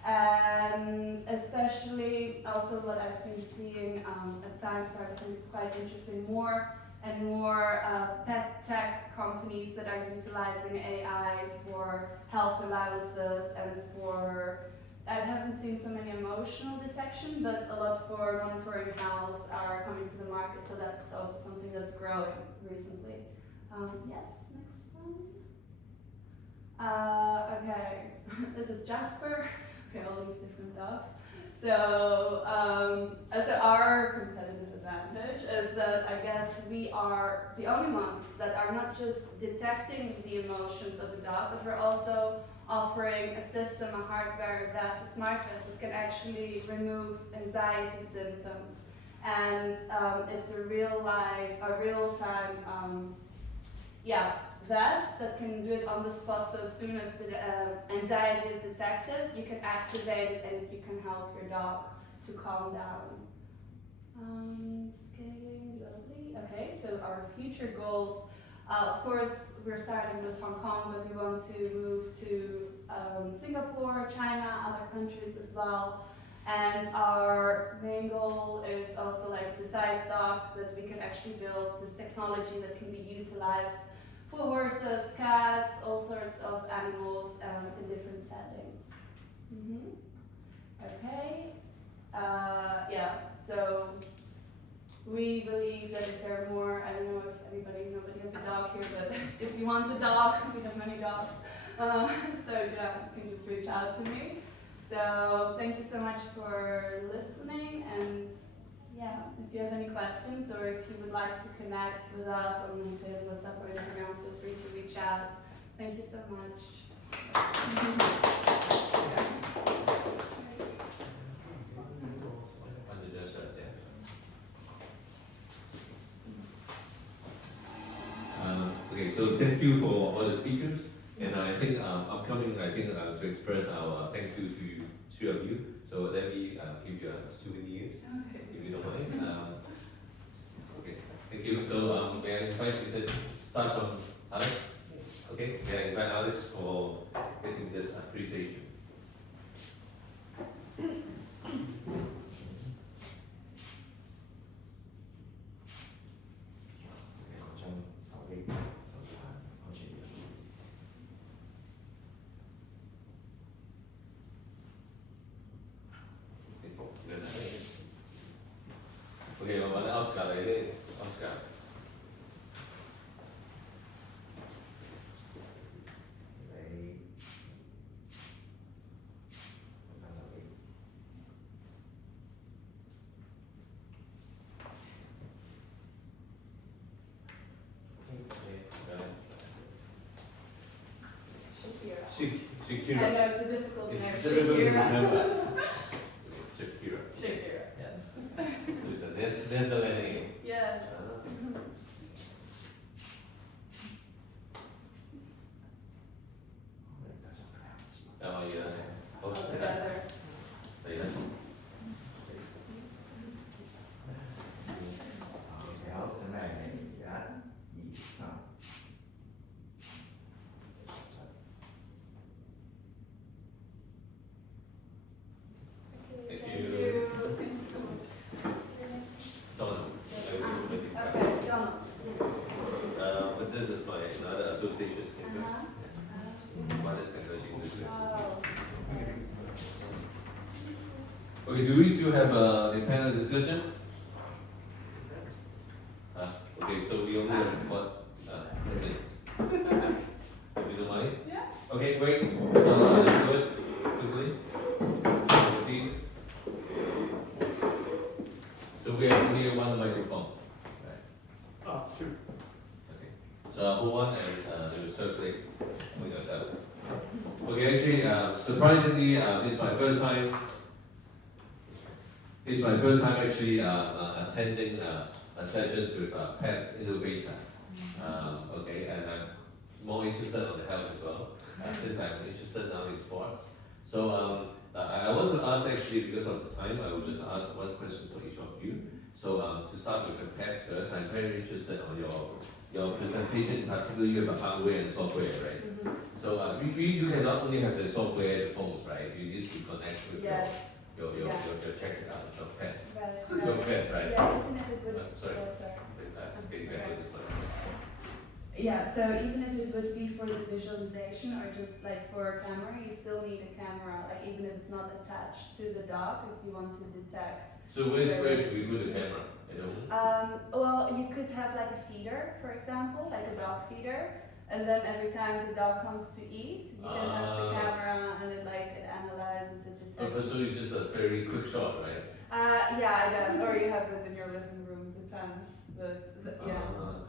And especially also what I've been seeing at Science Park, I think it's quite interesting. More and more pet tech companies that are utilizing AI for health analysis and for, I haven't seen so many emotional detection, but a lot for monitoring health are coming to the market, so that's also something that's growing recently. Yes, next one. Okay, this is Jasper. Okay, all these different dogs. So, so our competitive advantage is that I guess we are the only ones that are not just detecting the emotions of the dog, but we're also offering a system, a hardware vest, a smart vest that can actually remove anxiety symptoms. And it's a real-time, vest that can do it on the spot. So as soon as the anxiety is detected, you can activate it and you can help your dog to calm down. Scaling globally. Okay, so our future goals. Of course, we're starting with Hong Kong, but we want to move to Singapore, China, other countries as well. And our main goal is also, like, besides dog, that we can actually build this technology that can be utilized for horses, cats, all sorts of animals in different settings. Okay. So we believe that if there are more, I don't know if nobody has a dog here, but if you want a dog, we have many dogs. So yeah, you can just reach out to me. So thank you so much for listening, and yeah, if you have any questions or if you would like to connect with us on LinkedIn, WhatsApp, or Instagram, feel free to reach out. Thank you so much. Okay, so thank you for all the speakers, and I think upcoming, to express our thank you to two of you. So let me give you a souvenir, if you don't mind. Okay, thank you. So may I invite you to start from Alex? Okay, may I invite Alex for getting this appreciation. Okay,我揾 Oscar 嚟咧 ，Oscar。Shakira. I know it's a difficult name. It's difficult to remember. Shakira. Shakira, yes. So it's a Netherlands name. Yes. All All together. Okay, do we still have the panel discussion? Okay, so we only have 10 minutes. If you don't mind? Yeah. Okay, great. Let's do it quickly. Proceed. So we have here one microphone. Right. Sure. Okay. So hold on and do circulate with yourself. Okay, actually, surprisingly, this is my first time. It's my first time actually attending sessions with Pets Innovator. Okay, and I'm more interested on the health as well, since I'm interested now in sports. So I want to ask actually, because of the time, I will just ask one question for each of you. So to start with the pets first, I'm very interested on your presentation, particularly about hardware and software, right? So you can not only have the software as phones, right? You need to connect with Yes. your Yeah. your pets. Right. Your pets, right? Yeah, even if it would. Sorry. Oh, sorry. Okay, you can have this one. Yeah, so even if it would be for the visualization or just like for a camera, you still need a camera, like even if it's not attached to the dog, if you want to detect. So where should we put the camera? You know? Well, you could have like a feeder, for example, like a dog feeder, and then every time the dog comes to eat, you can have the camera and it analyzes it. But so it's just a very quick shot, right? Yeah, I guess, or you have it in your living room, depends. Yeah.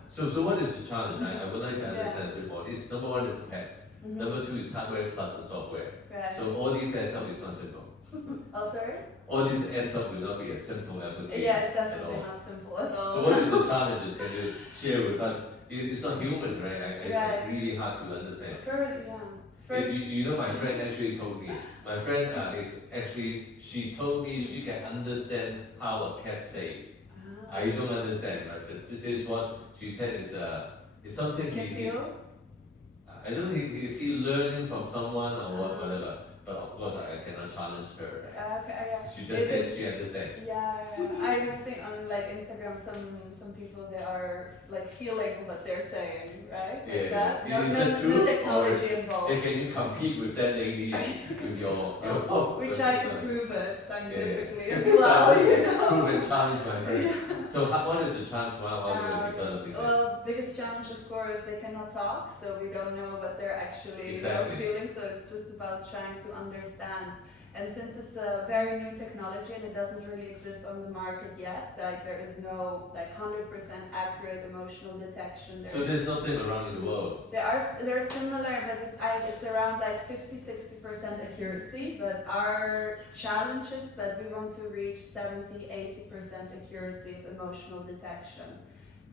So what is the challenge? I would like to understand a bit more. It's number one is the pets. Number two is hardware plus the software. Right. So all these adds up is not simple. Oh, sorry? All these adds up will not be a simple application. Yeah, it's at definitely all. not simple at all. So what is the challenges? Can you share with us? It's not human, right? Right. It's really hard to understand. First, You know, my friend actually told me. My friend she told me she can understand how a cat say. I don't understand, right? But this is what she said is something can feel. I don't think is he learning from someone or whatever. But of course I cannot challenge her. Right? Okay, yeah. She just said she understands. Yeah. I have seen on like Instagram some people they are like feeling what they're saying, right? Like Yeah. that. Is that No true? technology involved. Hey, can you compete with that lady with your We try to prove it scientifically Yeah. as well, you know. Prove and challenge, my friend. So what is the challenge while you're developing this? Well, biggest challenge of course they cannot talk, so we don't know what they're actually Exactly. feeling. So it's just about trying to understand. And since it's a very new technology and it doesn't really exist on the market yet, like there is no like 100% accurate emotional detection. So there's nothing around in the world. They're similar, but it's around like 50-60% accuracy. But our challenge is that we want to reach 70-80% accuracy of emotional detection.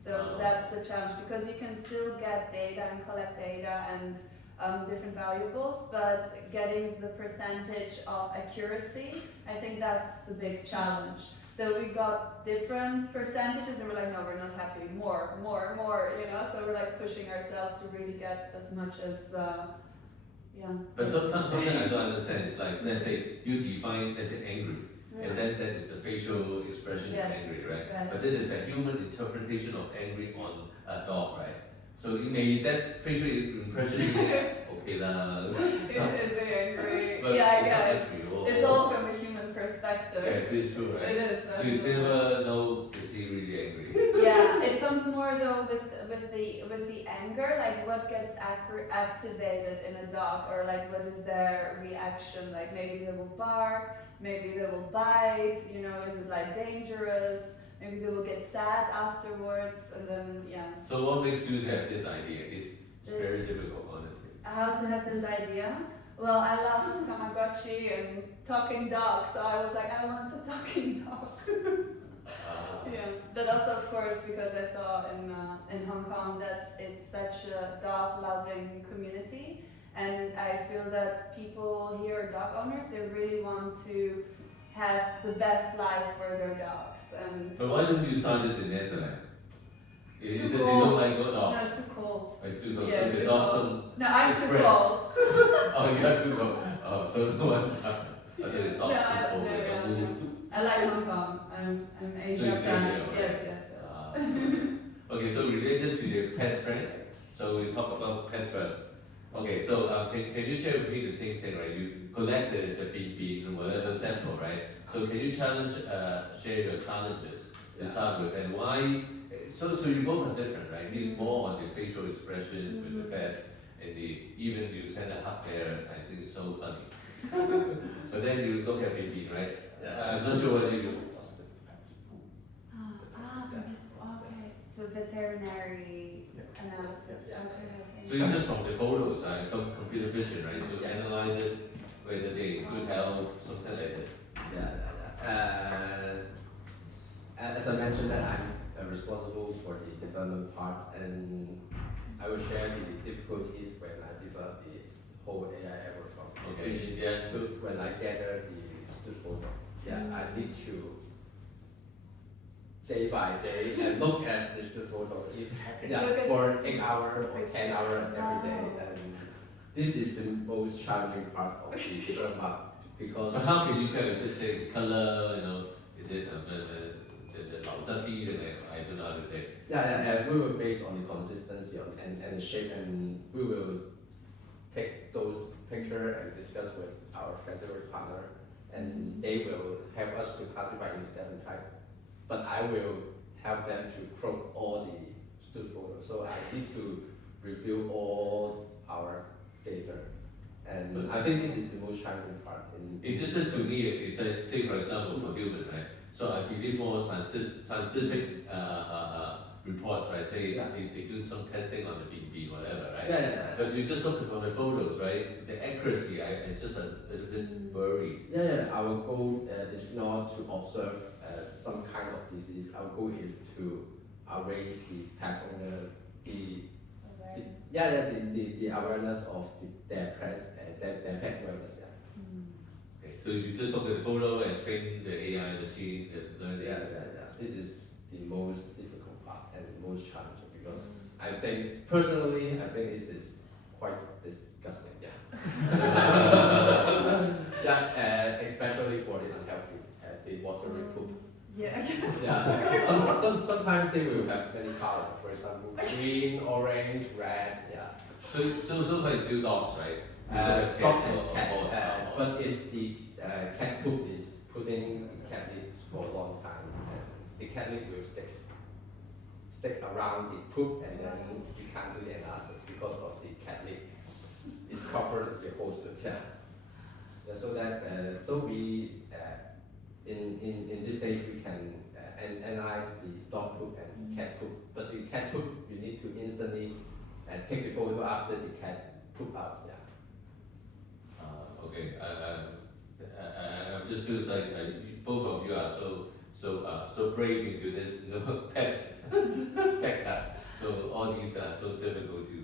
So Wow. that's the challenge because you can still get data and collect data and different variables, but getting the percentage of accuracy, I think that's the big challenge. So we got different percentages and we're like, no, we're not happy, more, you know, so we're like pushing ourselves to really get as much as, yeah. But sometimes something I don't understand is like, let's say you define, let's say angry, and then that is the facial expression Yes. is angry, right? Right. But then there's a human interpretation of angry on a dog, right? So may that facial impression be okay lah. Is very angry. But Yeah, I it's get not it. angry, oh, It's all from a human perspective. Yeah, it is true, right? It is. So you still never know is he really angry? Yeah, it comes more though with the anger, like what gets activated in a dog, or like what is their reaction? Like maybe they will bark, maybe they will bite. You know, is it like dangerous? Maybe they will get sad afterwards, and then yeah. So what makes you have this idea? It's very difficult, honestly. How to have this idea? Well, I love Tamagotchi and talking dogs, so I was like, I want a talking dog. Yeah, but also of course because I saw in Hong Kong that it's such a dog-loving community, and I feel that people here, dog owners, they really want to have the best life for their dogs. And But why don't you start this in Netherlands? Is Too it they cold. don't like good no, dogs? it's too cold. It's too cold. Yeah, So it's the too dogs cold. don't. No, I'm too Express. cold. Oh, you are too cold. Oh, so no one. So it's dogs No, too cold. no, They yeah, don't move. I like Hong Kong. I'm So Asia you stay fan. here, right? Yes. Ah. Okay, so related to the pets friends, so we talk about pets first. Okay, so can you share with me the same thing, right? You collect the bean whatever sample, right? So can you share your challenges to start with, and why? So you both are different, right? He's more on the facial expressions with the face, and even you send a hug there. I think it's so funny. But then you look at bean, right? I'm not sure whether you. Okay. So veterinary analysis. Okay. So it's just from the photos, computer vision, right? So analyze it, whether they good health, something like that. As I mentioned, that I'm responsible for the development part, and I will share the difficulties when I develop the whole AI ever from. Okay, Which is yeah. when I gather the stood photo. Yeah, I need to day by day and look at the stood photo. Yeah, Look at for 8 hours or 10 hours every day. And this is the most challenging part of the development because But how can you tell? Is it say color? You know, is it the 流質啲定係 I don't know how to say. yeah, we will base on the consistency and the shape, and we will take those pictures and discuss with our festival partner, and they will help us to classify in 7 types. But I will help them to crop all the stood photos. So I need to review all our data, and I think this is the most challenging part. It's just that to me, it's that, say for example for human, right? So I believe more scientific reports, right? Say Yeah. they do some testing on the BB, whatever, right? Yeah. But you just look from the photos, right? The accuracy, it's just a little bit blurry. Yeah, our goal is not to observe some kind of disease. Our goal is to raise the pattern, the awareness of their pet awareness. Yeah. Okay, so you just look at the photo and train the AI machine, learn the Yeah. This is the most difficult part and the most challenging because I think personally, this is quite disgusting. Yeah. Especially for the unhealthy, the watery poop. Yeah. Yeah. Sometimes they will have many colors. For example, green, orange, red. Yeah. So far it's still dogs, right? Dogs and cat. But if the cat poop is putting the cat lips for a long time, the cat lip will stick around the poop, and then you can't do the analysis because of the cat lip. It's covered the whole stood. Yeah. So that so we in this stage we can analyze the dog poop and cat poop, but the cat poop you need to instantly take the photo after the cat poop out. Yeah. Okay, I'm just feels like both of you are so brave into this, pets sector. So all these are so difficult to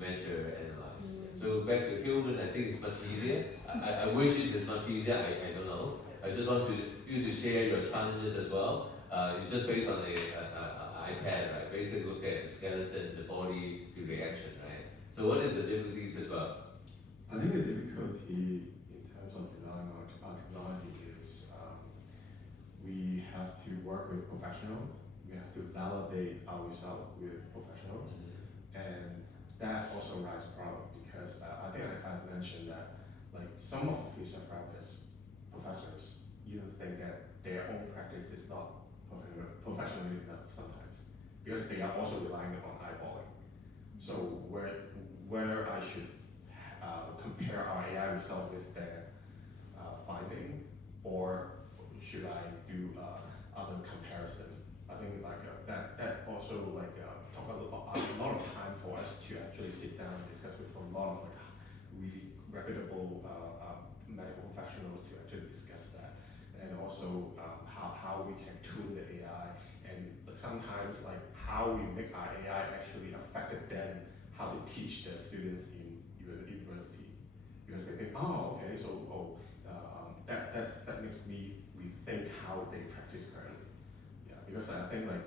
measure, analyze. So back to human, I think it's much easier. I wish it is much easier. I don't know. I just want you to share your challenges as well. You just based on an iPad, right? Basically look at the skeleton, the body, the reaction, right? So what is the difficulties as well? I think the difficulty in terms of design our technology is we have to work with professionals. We have to validate our result with professionals, and that also raises problem because I think I've mentioned that like some of the physiotherapists, professors, even think that their own practice is not professional enough sometimes because they are also relying on eyeballing. So where I should compare our AI result with their finding, or should I do other comparison? I think like that also like took a lot of time for us to actually sit down and discuss with a lot of like really reputable medical professionals to actually discuss that, and also how we can tune the AI, and sometimes like how we make our AI actually affected them how to teach the students in university, because they think, oh, okay, so that makes me rethink how they practice currently. Yeah, because I think like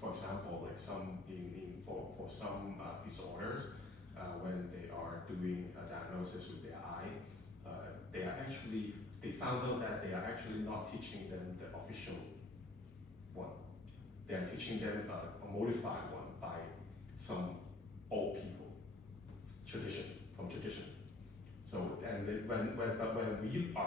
for example, like for some disorders, when they are doing a diagnosis with their eye, they found out that they are actually not teaching them the official one. They are teaching them a modified one by some old people, from tradition. So and when we are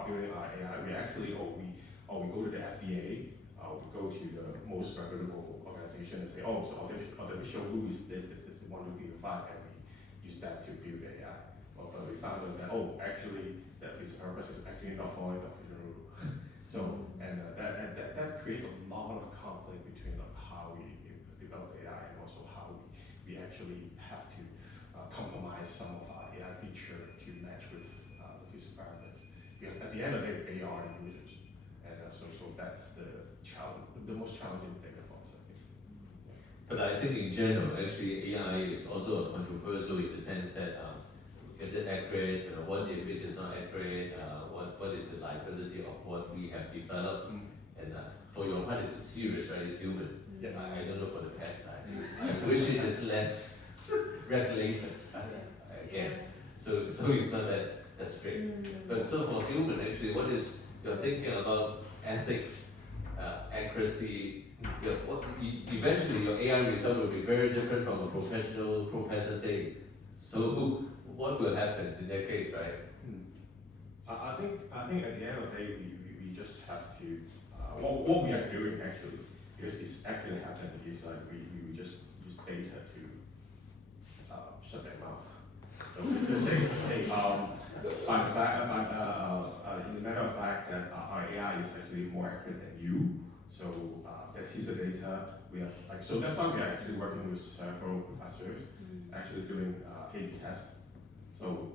building our AI, we actually we go to the FDA, we go to the most reputable organization and say, oh, so artificial rule is this 1, 2, 3, 5, and we use that to build the AI. But we found out that actually that this purpose is actually not following the official rule. So and that creates a lot of conflict between how we develop AI and also how we actually have to compromise some of our AI feature to match with the physiotherapists, because at the end of it, they are the users, and so that's the most challenging thing for us, I think. But I think in general, actually AI is also controversial in the sense that is it accurate? What if it is not accurate? What is the liability of what we have developed? And for your part, it's serious, right? It's human. Yes. I don't know for the pet side. I wish it is less regulated, I guess. So it's not that strict. But so for human, actually, what is your thinking about ethics, accuracy? Eventually, your AI result will be very different from a professional professor saying. So what will happen in that case, right? I think at the end of the day, we just have to what we are doing actually, because it's actually happening, is like we just use data to shut them off. So we just say, hey, by the fact, in the matter of fact that our AI is actually more accurate than you. So let's use the data. We have so that's why we are actually working with several professors, actually doing A/B tests. So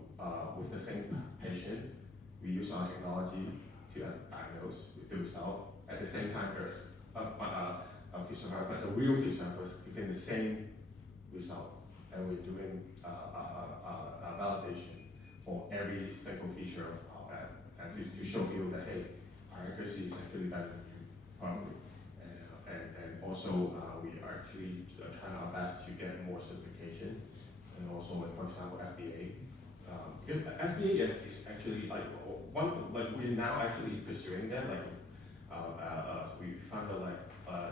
with the same patient, we use our technology to diagnose with the result. At the same time, there's a physiotherapist, a real physiotherapist, giving the same result, and we're doing a validation for every single feature of our app, and to show you that hey, our accuracy is actually better than you, probably. And also we are actually trying our best to get more certification, and also like for example FDA. Because FDA is actually like we're now actually pursuing that so we found out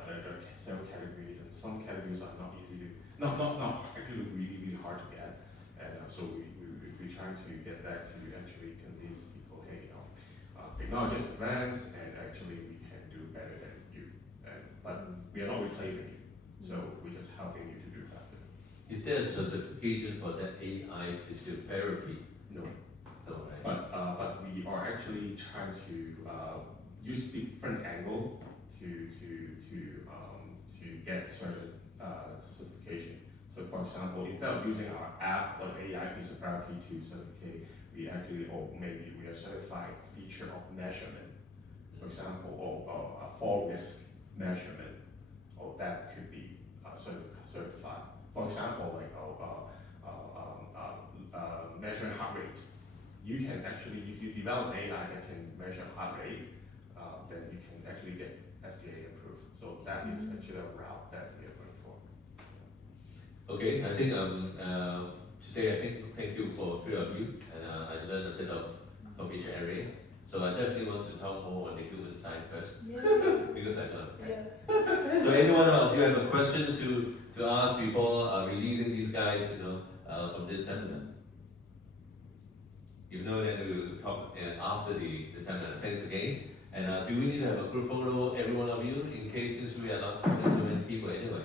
there are several categories, and some categories are not easy to not actually really hard to get, and so we're trying to get that to actually convince people, hey, technology is advanced, and actually we can do better than you, but we are not replacing you, so we're just helping you to do faster. Is there a certification for that AI physiotherapy? No. No, right? But we are actually trying to use different angle to get certain certification. So for example, instead of using our app like AI physiotherapy to certificate, we actually maybe we are certified feature of measurement, for example, or a fall risk measurement, or that could be certified. For example, like measuring heart rate. You can actually, if you develop AI that can measure heart rate, then you can actually get FDA approved. So that is actually a route that we are going for. Okay, I think today thank you for three of you, and I learned a bit from each area. So I definitely want to talk more on the human side first, because I don't have pets. So anyone of you have questions to ask before releasing these guys, from this seminar? If no, then we will talk after the seminar. Thanks again. And do we need to have a group photo, every one of you, in case since we are not too many people anyway?